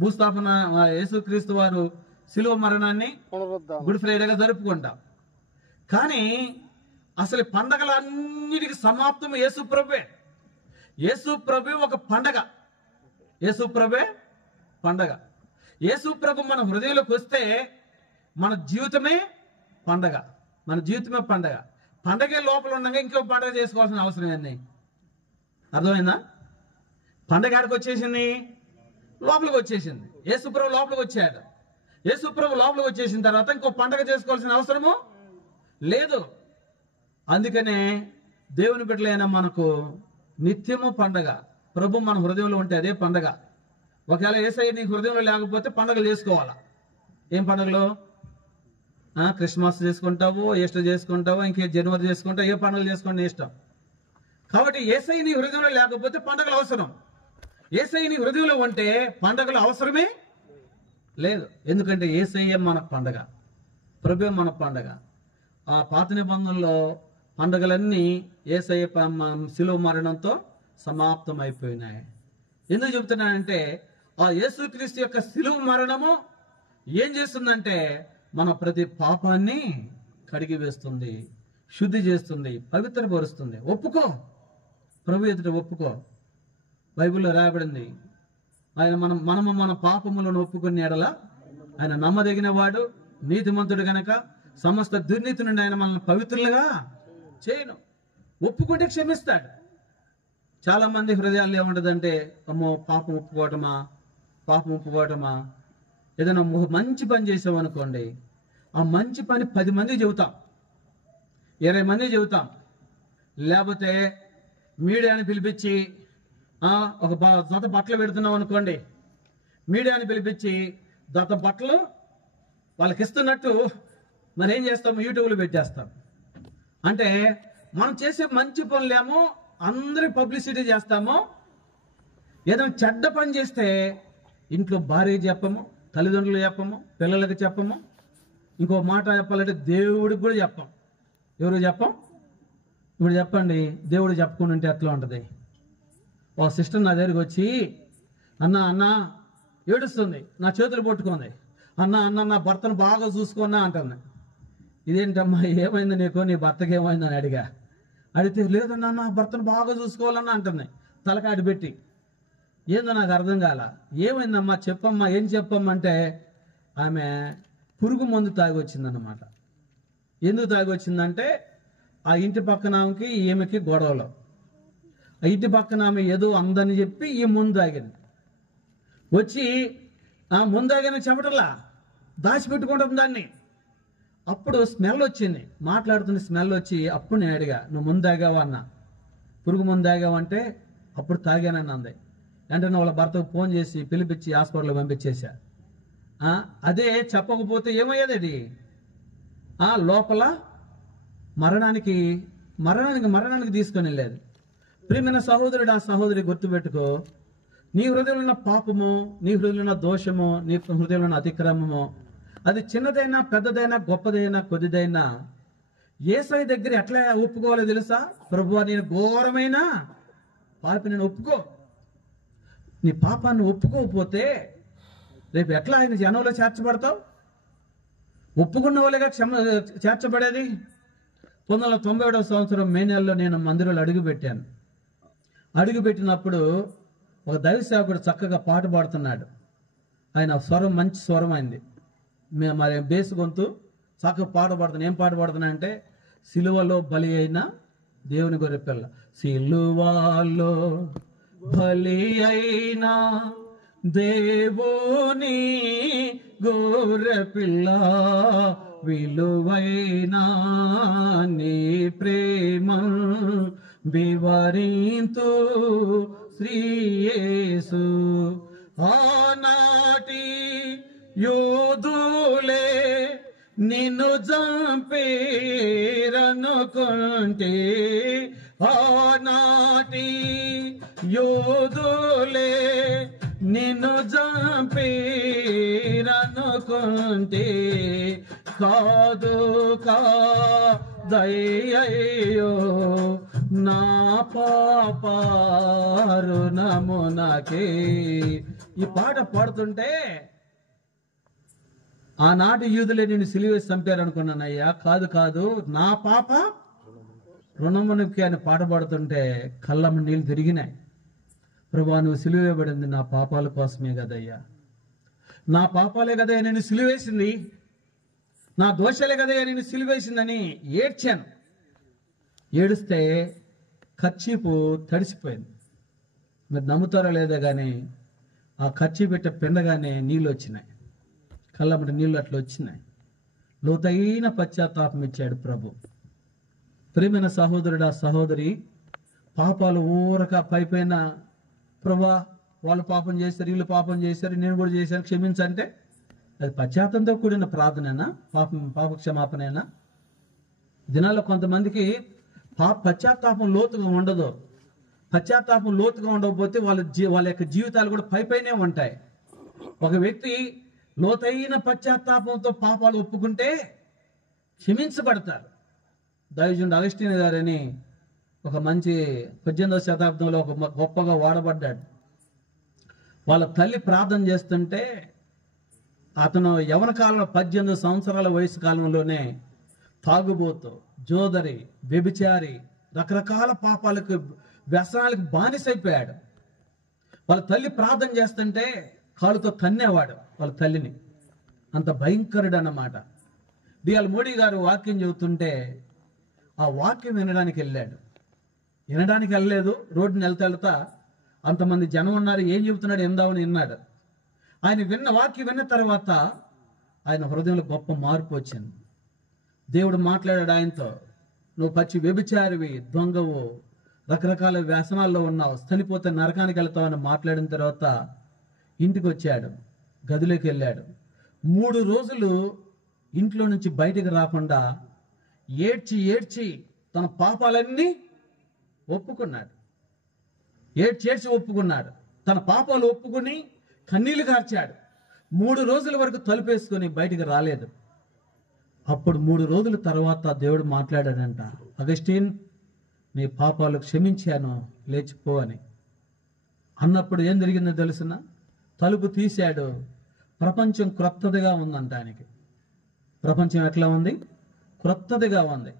భూస్థాపన యేసుక్రీస్తు వారు శిలువ మరణాన్ని గుడ్ ఫ్రైడేగా జరుపుకుంటాం. కానీ అసలు పండగలన్నిటికీ సమాప్తం యేసు ప్రభువే. యేసు ప్రభు ఒక పండగ. యేసు ప్రభే పండగ. యేసు ప్రభు మన హృదయంలోకి వస్తే మన జీవితమే పండగ. మన జీవితమే పండగ. పండగే లోపల ఉండగా ఇంకో పండగ చేసుకోవాల్సిన అవసరం ఏంది? అర్థమైందా? పండగ ఆడికి వచ్చేసింది, లోపలికి వచ్చేసింది. యేసు ప్రభు లోపలికి వచ్చాడు. యేసు ప్రభు లోపలికి వచ్చేసిన తర్వాత ఇంకో పండగ చేసుకోవాల్సిన అవసరము లేదు. అందుకనే దేవుని బిడ్డలైన మనకు నిత్యము పండగ. ప్రభు మన హృదయంలో ఉంటే అదే పండగ. ఒకవేళ యేసయ్య నీ హృదయంలో లేకపోతే పండగలు చేసుకోవాలా. ఏం పండుగలు? క్రిస్మస్ చేసుకుంటావు, ఈస్టర్ చేసుకుంటావు, ఇంకే జనవరి చేసుకుంటావు, ఏ పండుగలు చేసుకోండి ఇష్టం. కాబట్టి యేసయ్య నీ హృదయంలో లేకపోతే పండుగలు అవసరం. యేసయ్య నీ హృదయంలో ఉంటే పండుగలు అవసరమే లేదు. ఎందుకంటే యేసయ్య మన పండగ, ప్రభు మన పండగ. ఆ పాత నిబంధనలో పండుగలన్నీ యేసయ్య శిలువ మరణంతో సమాప్తం అయిపోయినాయి. ఎందుకు చెబుతున్నానంటే ఆ యేసుక్రీస్తు యొక్క శిలువ మరణము ఏం చేస్తుందంటే మన ప్రతి పాపాన్ని కడిగి వేస్తుంది, శుద్ధి చేస్తుంది, పవిత్రపరుస్తుంది. ఒప్పుకో, ప్రభు ఎదుట ఒప్పుకో. బైబిల్లో రాయబడింది, ఆయన మనము మన పాపములను ఒప్పుకునే ఎడల ఆయన నమ్మదగిన వాడు, నీతిమంతుడు గనక సమస్త దుర్నీతి నుండి ఆయన మనల్ని పవిత్రులుగా చేయను. ఒప్పుకుంటే క్షమిస్తాడు. చాలా మంది హృదయాల్లో ఏముంటదంటే, అమ్మో పాపం ఒప్పుకోవటమా. ఏదైనా మంచి పని చేసామనుకోండి, ఆ మంచి పని 10 మంది చెబుతాం, 20 మంది చెబుతాం. లేకపోతే మీడియాని పిలిపించి ఒక జత బట్టలు పెడుతున్నాం అనుకోండి, మీడియాని పిలిపించి జత బట్టలు వాళ్ళకి ఇస్తున్నట్టు మరి ఏం చేస్తాము, యూట్యూబ్లో పెట్టేస్తాం. అంటే మనం చేసే మంచి పనులేమో అందరి పబ్లిసిటీ చేస్తాము. ఏదైనా చెడ్డ పని చేస్తే ఇంట్లో భార్య చెప్పము, తల్లిదండ్రులు చెప్పము, పిల్లలకి చెప్పము. ఇంకో మాట చెప్పాలంటే దేవుడికి కూడా చెప్పం. ఎవరు చెప్పం? ఇప్పుడు చెప్పండి, దేవుడు చెప్పుకుని ఉంటే ఎట్లా ఉంటుంది? ఒక సిస్టర్ నా దగ్గరికి వచ్చి, అన్న ఏడుస్తుంది, నా చేతులు పట్టుకుంది, అన్న నా భర్తను బాగా చూసుకున్నా అంటుంది. ఇదేంటమ్మా, ఏమైంది నీకు, నీ భర్తకి ఏమైందని అడిగితే లేదన్నా నా భర్తను బాగా చూసుకోవాలన్నా అంటుంది, తలకాడి పెట్టి. ఏందో నాకు అర్థం కాల. ఏమైందమ్మా చెప్పమ్మా, ఏం చెప్పమ్మంటే ఆమె పురుగు మందు తాగి వచ్చిందన్నమాట. ఎందుకు తాగి వచ్చిందంటే ఆ ఇంటి పక్కన ఆమెకి ఈమెకి గొడవలు. ఆ ఇంటి పక్కన ఆమె ఏదో అందని చెప్పి ఈ ముందు తాగింది. వచ్చి ఆ ముందు తాగిన చెప్పటల్లా దాచిపెట్టుకుంటుంది దాన్ని. అప్పుడు స్మెల్ వచ్చింది, మాట్లాడుతున్న స్మెల్ వచ్చి అప్పుడు నేను అడిగా, నువ్వు ముందు తాగావా అన్న. పురుగు ముందు తాగావంటే అప్పుడు తాగానని అంది. వెంటనే వాళ్ళ భర్తకు ఫోన్ చేసి పిలిపించి హాస్పిటల్కి పంపించేశా. అదే చెప్పకపోతే ఏమయ్యేది? లోపల మరణానికి తీసుకొని వెళ్ళేది. ప్రియమైన సహోదరుడు, ఆ సహోదరి గుర్తుపెట్టుకో, నీ హృదయంలో ఉన్న పాపము, నీ హృదయంలో ఉన్న దోషము, నీ హృదయంలో ఉన్న అతిక్రమము, అది చిన్నదైనా పెద్దదైనా గొప్పదైనా కొద్దిదైనా యేసయ్య దగ్గర ఎట్లా ఒప్పుకోవాలో తెలుసా? ప్రభువా, నేను ఘోరమైన పాపి, నేను ఒప్పుకో. నీ పాపాన్ని ఒప్పుకోకపోతే రేపు ఎట్లా ఆయన జనంలో చేర్చబడతావు? ఒప్పుకున్న వాళ్ళగా చేర్చబడేది. 1991వ సంవత్సరం మే నెలలో నేను మందిరంలో అడుగుపెట్టాను. అడుగుపెట్టినప్పుడు ఒక దైవ సేవకుడు చక్కగా పాట పాడుతున్నాడు. ఆయన స్వరం మంచి స్వరం అయింది, మరి బేసు గొంతు, చక్కగా పాట పాడుతున్నా. ఏం పాట పాడుతున్నా అంటే, సిలువలో బలి అయిన దేవుని గొర్రెపిల్ల, సిలువలో బలి అయినా దేవుని గొర్రెపిల్ల, విలువైనా నీ ప్రేమ వివరింతు శ్రీయేసు. ఆనాటి యోధులే నిన్ను చంపేరనుకుంటే, ఆనాటి యోధులే నిన్ను చంపేరనుకుంటే కాదు కాదయ్యో నా పాపరుణమునకే. ఈ పాట పాడుతుంటే ఆనాటి యూదులే నిన్ను సిలువేసి చంపారనుకున్నానయ్యా, కాదు కాదు నా పాప రుణమునకి అని పాట పాడుతుంటే కళ్ళమ్మ నీళ్ళు తిరిగినాయి. ప్రభా, నువ్వు సిలువేయబడింది నా పాపాల కోసమే కదయ్యా, నా పాపాలే కదయ్యా నేను సిలువేసింది, నా దోషాలే కదయ్యా నేను సిలువేసిందని ఏడ్చాను. ఏడుస్తే కర్చీపు తడిసిపోయింది. మీరు నమ్ముతారో లేదో కానీ ఆ కర్చీపు పెట్టే పిండగానే నీళ్ళు వచ్చినాయి, కళ్ళమ్మటి నీళ్ళు అట్లా వచ్చినాయి. లోతైన పశ్చాత్తాపం ఇచ్చాడు ప్రభు. ప్రియమైన సహోదరుడు, సహోదరి, పాపాలు ఊరక పైపైన ప్రభా వాళ్ళు పాపం చేశారు, వీళ్ళు పాపం చేశారు, నేను కూడా చేశాను, క్షమించంటే అది పశ్చాత్తంతో కూడిన ప్రార్థనేనా? పాప క్షమాపణేనా? దినాల్లో కొంతమందికి పశ్చాత్తాపం లోతుగా ఉండదు. పశ్చాత్తాపం లోతుగా ఉండకపోతే వాళ్ళ యొక్క జీవితాలు కూడా పైపైనే ఉంటాయి. ఒక వ్యక్తి లోతైన పశ్చాత్తాపంతో పాపాలు ఒప్పుకుంటే క్షమించబడతారు. దైవజనుడు అగస్టిన్ గారని ఒక మంచి 18వ శతాబ్దంలో ఒక గొప్పగా వాడబడ్డాడు. వాళ్ళ తల్లి ప్రార్థన చేస్తుంటే అతను యవన కాలంలో 18 సంవత్సరాల వయసు కాలంలోనే తాగుబోతు, జోదరి, వ్యభిచారి, రకరకాల పాపాలకు, వ్యసనాలకు బానిసైపోయాడు. వాళ్ళ తల్లి ప్రార్థన చేస్తుంటే కాలుతో తన్నేవాడు వాళ్ళ తల్లిని. అంత భయంకరుడు అన్నమాట. డిఎల్ మోడీ గారు వాక్యం చెబుతుంటే ఆ వాక్యం వినడానికి వెళ్ళాడు. వినడానికి వెళ్ళలేదు, రోడ్డుని వెళ్తా అంతమంది జనం ఉన్నారు, ఏం చెబుతున్నాడు ఎందామని విన్నాడు. ఆయన వాక్యం విన్న తర్వాత ఆయన హృదయంలో గొప్ప మార్పు వచ్చింది. దేవుడు మాట్లాడాడు ఆయనతో, నువ్వు పచ్చి వ్యభిచారివి, దొంగవు, రకరకాల వ్యసనాల్లో ఉన్నావు, చనిపోతే నరకానికి వెళ్తావు అని మాట్లాడిన తర్వాత ఇంటికి వచ్చాడు, గదిలోకి వెళ్ళాడు. 3 రోజులు ఇంట్లో నుంచి బయటకు రాకుండా ఏడ్చి ఏడ్చి తన పాపాలన్నీ ఒప్పుకున్నాడు. ఏడ్చేడ్చి ఒప్పుకున్నాడు. తన పాపాలు ఒప్పుకుని కన్నీళ్లు కార్చాడు. 3 రోజుల వరకు తలుపేసుకొని బయటికి రాలేదు. అప్పుడు 3 రోజుల తర్వాత దేవుడు మాట్లాడాడంట, అగస్టిన్ నీ పాపాలు క్షమించాను, లేచిపో అని. అన్నప్పుడు ఏం జరిగిందో తెలుసునా? తలుపు తీశాడు. ప్రపంచం క్రొత్తదిగా ఉందంట ఆయనకి. ప్రపంచం ఎట్లా ఉంది? క్రొత్తదిగా ఉంది.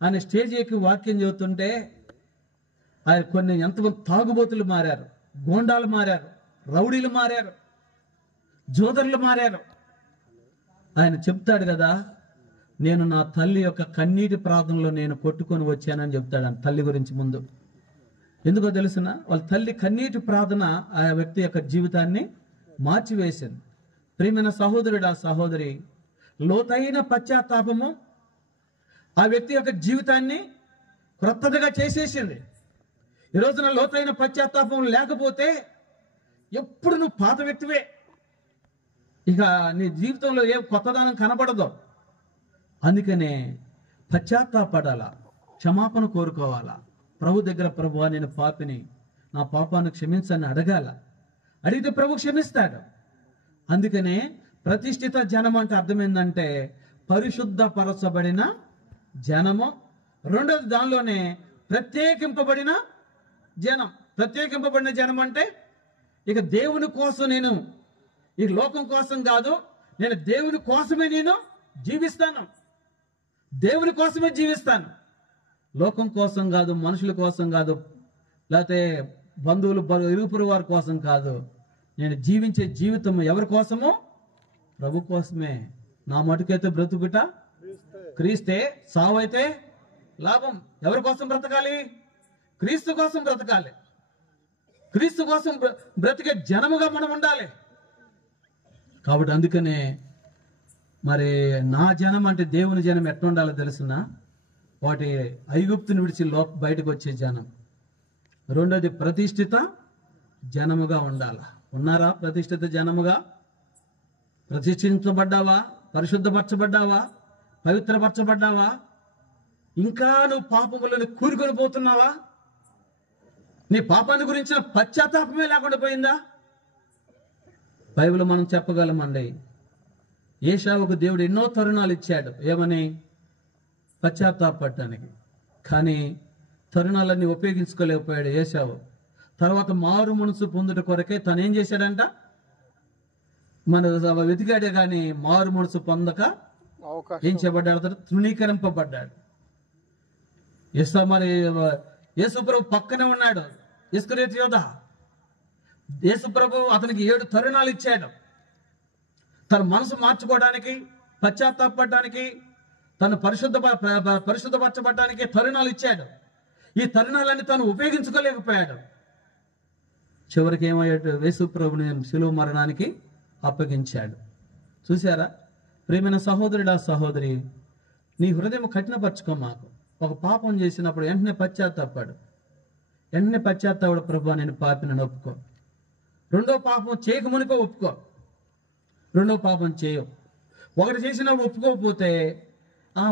ఆయన స్టేజ్ ఎక్కి వాక్యం చెబుతుంటే ఆయన ఎంతమంది తాగుబోతులు మారారు, గోండాలు మారారు, రౌడీలు మారారు, జోదరులు మారారు. ఆయన చెప్తాడు కదా, నేను నా తల్లి యొక్క కన్నీటి ప్రార్థనలో నేను కొట్టుకొని వచ్చానని చెప్తాడు ఆయన తల్లి గురించి. ముందు ఎందుకో తెలుసునా? వాళ్ళ తల్లి కన్నీటి ప్రార్థన ఆ వ్యక్తి యొక్క జీవితాన్ని మార్చివేసింది. ప్రియమైన సహోదరుడు, సహోదరి, లోతైన పశ్చాత్తాపము ఆ వ్యక్తి యొక్క జీవితాన్ని క్రొత్తదిగా చేసేసింది. ఈ రోజున లోతైన పశ్చాత్తాపం లేకపోతే ఎప్పుడు నువ్వు పాత వ్యక్తివే. ఇక నీ జీవితంలో ఏం కొత్తదనం కనబడదు. అందుకనే పశ్చాత్తాపడాలా, క్షమాపణ కోరుకోవాలా. ప్రభు దగ్గర, ప్రభువా నేను పాపిని, నా పాపాన్ని క్షమించని అడగాల. అడిగితే ప్రభు క్షమిస్తాడు. అందుకనే ప్రతిష్ఠిత జనం అంటే అర్థం ఏంటంటే పరిశుద్ధపరచబడిన జనము. రెండోది దానిలోనే ప్రత్యేకింపబడిన జనం. ప్రత్యేకింపబడిన జనం అంటే ఇక దేవుని కోసం నేను, ఇక లోకం కోసం కాదు, నేను దేవుని కోసమే నేను జీవిస్తాను. దేవుని కోసమే జీవిస్తాను. లోకం కోసం కాదు, మనుషుల కోసం కాదు, లేకపోతే బంధువులు, ఇరుపురు వారి కోసం కాదు. నేను జీవించే జీవితం ఎవరి కోసమో? ప్రభు కోసమే. నా మటుకైతే బ్రతుకుట క్రీస్తే, సావైతే లాభం. ఎవరి కోసం బ్రతకాలి? క్రీస్తు కోసం బ్రతకాలి. క్రీస్తు కోసం బ్రతికే జనముగా మనం ఉండాలి. కాబట్టి అందుకనే మరి నా జనం అంటే దేవుని జనం ఎట్లా ఉండాలో తెలుసునా? వాటి ఐగుప్తుని విడిచి బయటకు వచ్చే జనం. రెండోది ప్రతిష్ఠిత జనముగా ఉండాల. ఉన్నారా ప్రతిష్ఠిత జనముగా? ప్రతిష్ఠించబడ్డావా? పరిశుద్ధపరచబడ్డావా? పవిత్రపరచబడ్డావా? ఇంకా నువ్వు పాపములను కూరుకొని పోతున్నావా? నీ పాపాన్ని గురించిన పశ్చాత్తాపమే లేకుండా పోయిందా? బైబిల్ మనం చెప్పగలమండి, ఏశావుకు దేవుడు ఎన్నో తరుణాలు ఇచ్చాడు. ఏమని? పశ్చాత్తాపడటానికి. కానీ తరుణాలన్నీ ఉపయోగించుకోలేకపోయాడు ఏశావు. తర్వాత మారు మనసు పొందుట కొరకే తను ఏం చేశాడంట? మన వెతికాడే కానీ మారు మనసు పొందక ఏం చేయబడ్డాడు? తృణీకరింపబడ్డాడు. మరి యేసుప్రభు పక్కనే ఉన్నాడు ఇస్కరియోతు యోధ. యేసుప్రభు అతనికి 7 తరుణాలు ఇచ్చాడు. తన మనసు మార్చుకోవడానికి, పశ్చాత్తాపడడానికి, తను పరిశుద్ధపరచబడటానికి తరుణాలు ఇచ్చాడు. ఈ తరుణాలన్నీ తను ఉపయోగించుకోలేకపోయాడు. చివరికి ఏమయ్యాడు? యేసుప్రభుని శిలువ మరణానికి అప్పగించాడు. చూసారా ప్రియమైన సహోదరుడా, సహోదరి, నీ హృదయం కఠినపరచుకో. మాకు ఒక పాపం చేసినప్పుడు వెంటనే పశ్చాత్తాపడు. ప్రభు నేను పాపినని ఒప్పుకో. రెండో పాపం చేయక మునికో ఒప్పుకో. రెండో పాపం చేయవు. ఒకటి చేసినా ఒప్పుకోకపోతే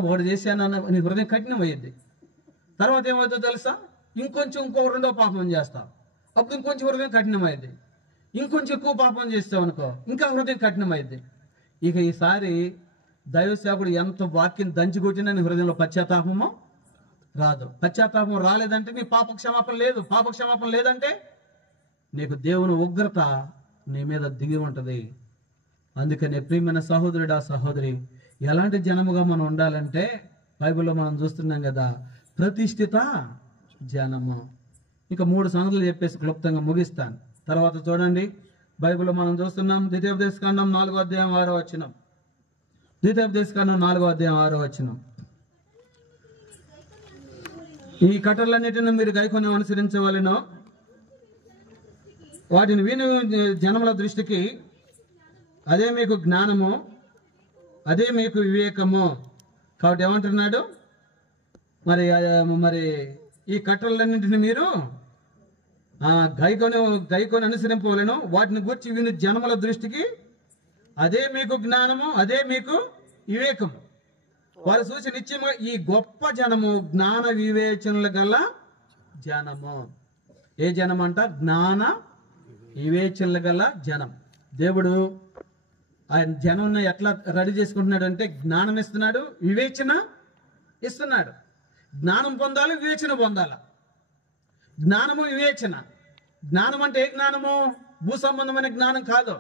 ఒకటి చేశానన్న నీ హృదయం కఠినం అయ్యింది. తర్వాత ఏమవుతుందో తెలుసా? ఇంకో రెండో పాపం చేస్తావు. అప్పుడు ఇంకొంచెం హృదయం కఠినమైంది. ఇంకొంచెం ఎక్కువ పాపం చేస్తావు అనుకో, ఇంకా హృదయం కఠినమైంది. ఇక ఈసారి దైవసేవకుడు ఎంత వాక్యం దంచి కొట్టినా నీ హృదయంలో పశ్చాత్తాపమో రాదు. పశ్చాత్తాపం రాలేదంటే నీ పాపక్షమాపణ లేదు. పాపక్షమాపణ లేదంటే నీకు దేవుని ఉగ్రత నీ మీద దిగి ఉంటుంది. అందుకనే ప్రియమైన సహోదరుడా, సహోదరి, ఎలాంటి జనముగా మనం ఉండాలంటే బైబిల్లో మనం చూస్తున్నాం కదా, ప్రతిష్ఠిత జనము. ఇంకా 3 సంగతులు చెప్పేసి క్లుప్తంగా ముగిస్తాను. తర్వాత చూడండి, బైబిల్లో మనం చూస్తున్నాం ద్వితీయోపదేశకాండం 4వ అధ్యాయం 6వ వచనం. ద్వితీయోపదేశకాండం 4వ అధ్యాయం 6వ వచనం. ఈ కట్టలన్నిటిని మీరు గైకొని అనుసరించవలెను, వాటిని విను జనముల దృష్టికి అదే మీకు జ్ఞానము, అదే మీకు వివేకము. కాబట్టి ఏమంటున్నాడు? మరి ఈ కట్టలన్నింటిని మీరు గైకొని అనుసరింపవలెను, వాటిని గురించి విను జనముల దృష్టికి అదే మీకు జ్ఞానము, అదే మీకు వివేకము. వారు చూసి నిత్యముగా ఈ గొప్ప జనము జ్ఞాన వివేచనలు గల జనము. ఏ జనం అంట? జ్ఞాన వివేచనలు గల జనం. దేవుడు ఆయన జనం ఎట్లా రెడీ చేసుకుంటున్నాడు అంటే, జ్ఞానం ఇస్తున్నాడు, వివేచన ఇస్తున్నాడు. జ్ఞానం పొందాలి, వివేచన పొందాలి. జ్ఞానము, వివేచన. జ్ఞానం అంటే ఏ జ్ఞానము? భూ సంబంధమైన జ్ఞానం కాదు,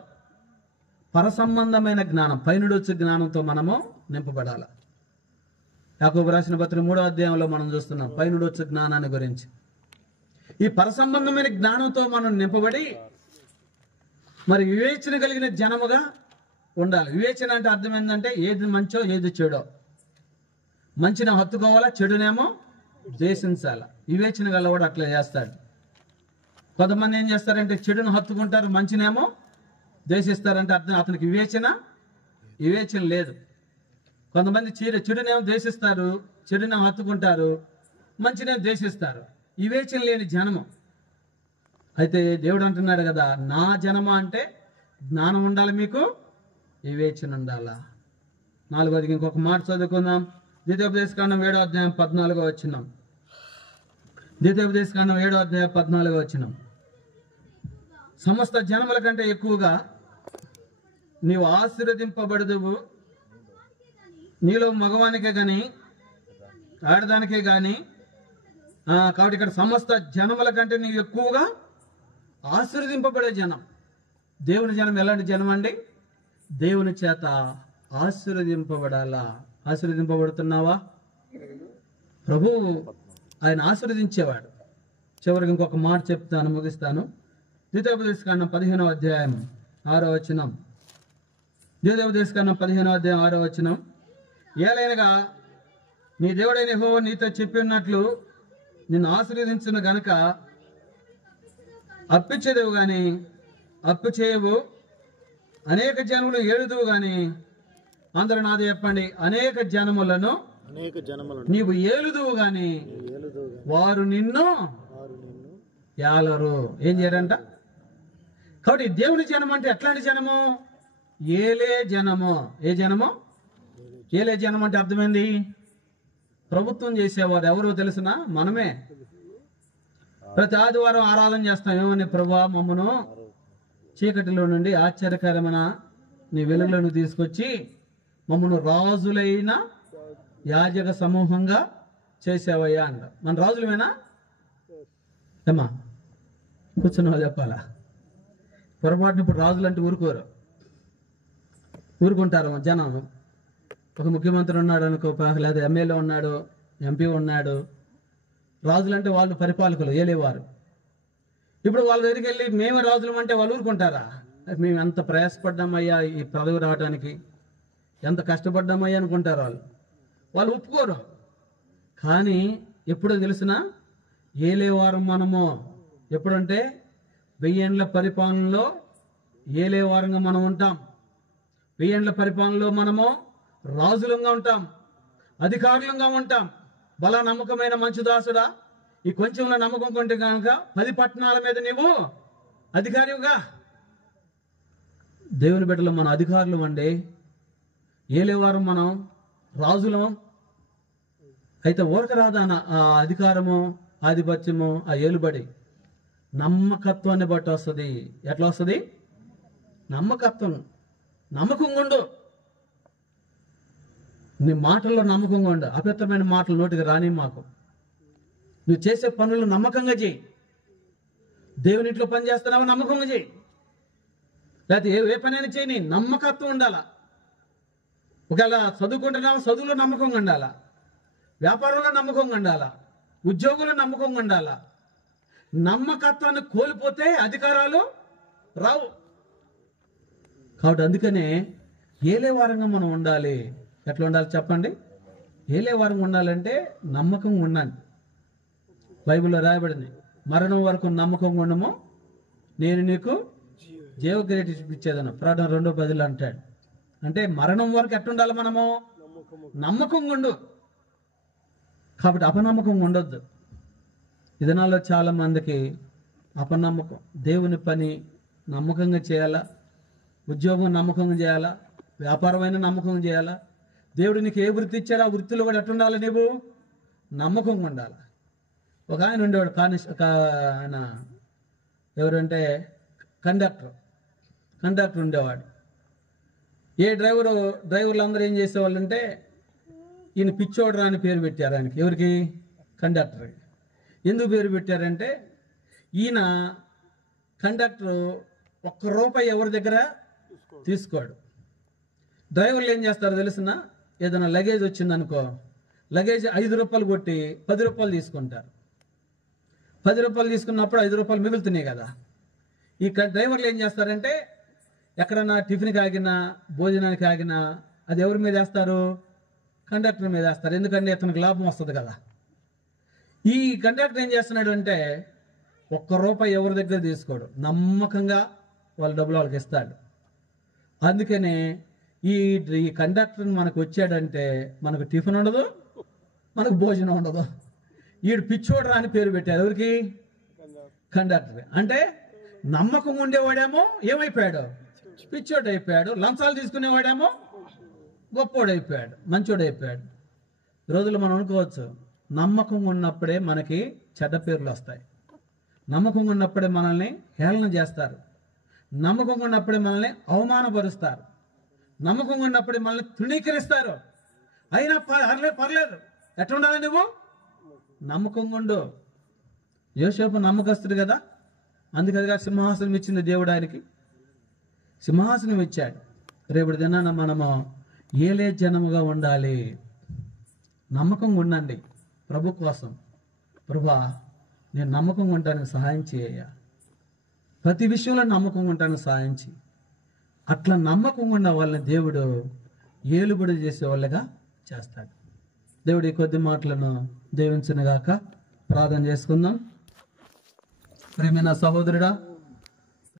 పర సంబంధమైన జ్ఞానం, పైనుండి వచ్చే జ్ఞానంతో మనము నింపబడాలి. యాకోబు రాసిన పత్రిక 3వ అధ్యాయంలో మనం చూస్తున్నాం పైనుండి వచ్చే జ్ఞానాన్ని గురించి. ఈ పర సంబంధమైన జ్ఞానంతో మనం నింపబడి మరి వివేచన కలిగిన జనముగా ఉండాలి. వివేచన అంటే అర్థం ఏంటంటే, ఏది మంచో ఏది చెడో, మంచిని హత్తుకోవాలా, చెడునేమో ద్వేషించాలా. వివేచన గలవాడు అట్లా చేస్తాడు. కొంతమంది ఏం చేస్తారంటే చెడును హత్తుకుంటారు, మంచినేమో ద్వేషిస్తారంటే అర్థం అతనికి వివేచన లేదు. కొంతమంది చెడునేమో ద్వేషిస్తారు, చెడునేమో హత్తుకుంటారు, మంచినేమో ద్వేషిస్తారు. వివేచన లేని జనము. అయితే దేవుడు అంటున్నాడు కదా, నా జనమ అంటే జ్ఞానం ఉండాలి, మీకు వివేచన ఉండాలా. 4వది ఇంకొక మాట చదువుకుందాం. ద్వితీయోపదేశకాండం 7వ అధ్యాయం 14వ వచనం. ద్వితీయోపదేశకాండం 7వ అధ్యాయం 14వ వచనం. సమస్త జనముల కంటే ఎక్కువగా నీవు ఆశీర్వదింపబడదువు, నీలో మగవానికే గాని ఆడదానికే గాని. కాబట్టి ఇక్కడ సమస్త జనముల కంటే నీవు ఎక్కువగా ఆశీర్వదింపబడే జనం. దేవుని జనం ఎలాంటి జనం అండి? దేవుని చేత ఆశీర్వదింపబడాలా. ఆశీర్వదింపబడుతున్నావా? ప్రభు ఆయన ఆశీర్వదించేవాడు. చివరికి ఇంకొక మాట చెప్తాను, ముగిస్తాను. ద్వితీయోపదేశకాండం 15వ అధ్యాయం 6వ వచనం. ద్వితీయోపదేశకాండం 15వ అధ్యాయం 6వ వచనం. ఏలైనగా నీ దేవుడైన యెహోవా నీతో చెప్పి ఉన్నట్లు నిన్ను ఆశీర్వదించును గనుక అప్పిచ్చేదేవు గాని అప్పు చేయవు, అనేక జనములు ఏడుదువు గాని. అందరూ నాది చెప్పండి. అనేక జనములను నీవు ఏలుదువు గాని వారు నిన్ను ఏలరు. ఏం చేయరంట? కాబట్టి దేవుని జనం అంటే ఎట్లాంటి జనము? ఏలే జనము. ఏ జనము? ఏలే జనం అంటే అర్థమైంది? ప్రభుత్వం చేసేవారు ఎవరో తెలుసునా? మనమే. ప్రతి ఆదివారం ఆరాధన చేస్తాం. ఏమని? ప్రభువా మమ్మను చీకటిలో నుండి ఆశ్చర్యకరమైన నీ వెలుగులను తీసుకొచ్చి మమ్మల్ని రాజులైన యాజక సమూహంగా చేసావయ్యా అంట. మన రాజులమేనా ఏమా కూర్చున్న వాళ్ళు చెప్పాలా? పొరపాటున ఇప్పుడు రాజులు అంటే ఊరుకుంటారు జనం. ఒక ముఖ్యమంత్రి ఉన్నాడు అనుకో, లేదా ఎమ్మెల్యే ఉన్నాడు, ఎంపీ ఉన్నాడు. రాజులంటే వాళ్ళు పరిపాలకులు, ఏలేవారు. ఇప్పుడు వాళ్ళ దగ్గరికి వెళ్ళి మేమే రాజులం అంటే వాళ్ళు ఊరుకుంటారా? మేము ఎంత ప్రయాసపడ్డామయ్యా ఈ పదవి రావడానికి, ఎంత కష్టపడ్డామయ్యా అనుకుంటారు వాళ్ళు ఒప్పుకోరు. కానీ ఎప్పుడో తెలిసిన ఏలేవారం మనము. ఎప్పుడంటే 1000 ఏండ్ల పరిపాలనలో ఏలేవారంగా మనం ఉంటాం. 1000 ఏండ్ల పరిపాలనలో మనము రాజులంగా ఉంటాం, అధికారులంగా ఉంటాం. బలా నమ్మకమైన మంచు దాసుడా, ఈ కొంచెంలో నమ్మకం కొంటే కనుక 10 పట్టణాల మీద నీవు అధికారిగా. దేవుని బిడ్డలు మనం అధికారులు అండి, ఏలేవారం మనం రాజులం. అయితే ఊరక రాదా ఆ అధికారము, ఆధిపత్యము, ఆ ఏలుబడి నమ్మకత్వాన్ని బట్టి వస్తుంది. ఎట్లా వస్తుంది? నమ్మకత్వం. నమ్మకంగా ఉండు, నీ మాటల్లో నమ్మకంగా ఉండు. అపవిత్రమైన మాటలు నోటికి రాని మాకు. నువ్వు చేసే పనులు నమ్మకంగా చేయి. దేవుని ఇంట్లో పని చేస్తున్నావా నమ్మకంగా చేయి. లేకపోతే ఏ పనైనా చేయని నమ్మకత్వం ఉండాలా. ఒకవేళ చదువుకుంటున్నావా, చదువులో నమ్మకంగా ఉండాలా, వ్యాపారంలో నమ్మకంగా ఉండాలా, ఉద్యోగులు నమ్మకంగా ఉండాలా. నమ్మకత్వాన్ని కోల్పోతే అధికారాలు రావు. కాబట్టి అందుకనే ఏలేవారంగా మనం ఉండాలి. ఎట్లా ఉండాలి చెప్పండి? ఏలేవారంగా ఉండాలంటే నమ్మకంగా ఉండండి. బైబిల్లో రాయబడింది, మరణం వరకు నమ్మకంగా ఉండము, నేను నీకు జీవకిరీటం ఇచ్చేదను. ప్రకటన 2:10 అంటాడు. అంటే మరణం వరకు ఎట్టుండాలి మనము? నమ్మకంగా ఉండు. కాబట్టి అపనమ్మకంగా ఉండొద్దు. ఈ దినాల్లో చాలా మందికి అపనమ్మకం. దేవుని పని నమ్మకంగా చేయాలా, ఉద్యోగం నమ్మకంగా చేయాలా, వ్యాపారమైన నమ్మకంగా చేయాలా. దేవుడు నీకు ఏ వృత్తి ఇచ్చాడో ఆ వృత్తిలో కూడా ఎట్టుండాలి? నీవు నమ్మకంగా ఉండాలి. ఒక ఆయన ఉండేవాడు, ఆయన ఎవరంటే కండక్టర్ ఉండేవాడు. ఏ డ్రైవర్లు అందరూ ఏం చేసేవాళ్ళు అంటే ఈయన పిచ్చోడరా అని పేరు పెట్టారు ఆయనకి. ఎవరికి? కండక్టర్. ఎందుకు పేరు పెట్టారంటే ఈయన కండక్టర్ ₹1 ఎవరి దగ్గర తీసుకోడు. డ్రైవర్లు ఏం చేస్తారో తెలిసిన, ఏదైనా లగేజ్ వచ్చిందనుకో, లగేజ్ ₹5 కొట్టి ₹10 తీసుకుంటారు. ₹10 తీసుకున్నప్పుడు ₹5 మిగులుతున్నాయి కదా. ఈ డ్రైవర్లు ఏం చేస్తారంటే ఎక్కడన్నా టిఫిన్కి ఆగినా, భోజనానికి ఆగినా అది ఎవరి మీద వేస్తారు? కండక్టర్ మీద వేస్తారు. ఎందుకంటే ఇతనికి లాభం వస్తుంది కదా. ఈ కండక్టర్ ఏం చేస్తున్నాడు అంటే ₹1 ఎవరి దగ్గర తీసుకోడు, నమ్మకంగా వాళ్ళ డబ్బులు వాళ్ళకి ఇస్తాడు. అందుకనే ఈ కండక్టర్ మనకు వచ్చాడంటే మనకు టిఫిన్ ఉండదు, మనకు భోజనం ఉండదు. ఈడు పిచ్చోడరా అని పేరు పెట్టారు. ఎవరికి? కండక్టర్. అంటే నమ్మకం ఉండేవాడేమో ఏమైపోయాడు? పిచ్చోడు అయిపోయాడు. లంచాలు తీసుకునేవాడేమో గొప్పోడైపోయాడు, మంచోడైపోయాడు. రోజులు మనం అనుకోవచ్చు, నమ్మకం ఉన్నప్పుడే మనకి చెడ్డ పేర్లు వస్తాయి, నమ్మకం ఉన్నప్పుడే మనల్ని హేళన చేస్తారు, నమ్మకం ఉన్నప్పుడే మనల్ని అవమానపరుస్తారు, నమ్మకం ఉన్నప్పుడే మనల్ని తృణీకరిస్తారు. అయినా పర్లేదు. ఎట్లా ఉండాలి? నువ్వు నమ్మకంగా ఉండు. యోసేపు నమ్మకస్తుడు కదా, అందుకదిగా సింహాసనం ఇచ్చింది దేవుడు. ఆయనకి సింహాసనం ఇచ్చాడు. రేపటి దినాన మనము ఏలే జనముగా ఉండాలి. నమ్మకంగా ఉండండి ప్రభు కోసం. ప్రభువా, నేను నమ్మకంగా ఉండడానికి సహాయం చేయ, ప్రతి విషయంలో నమ్మకంగా ఉండడానికి సహాయం చేయి. అట్లా నమ్మకంగా ఉన్న వాళ్ళని దేవుడు ఏలుబడి చేసే వాళ్ళగా చేస్తాడు. దేవుడి కొద్ది మాటలను దీవించునుగాక. ప్రార్థన చేసుకుందాం. ప్రియమైన సహోదరుడా,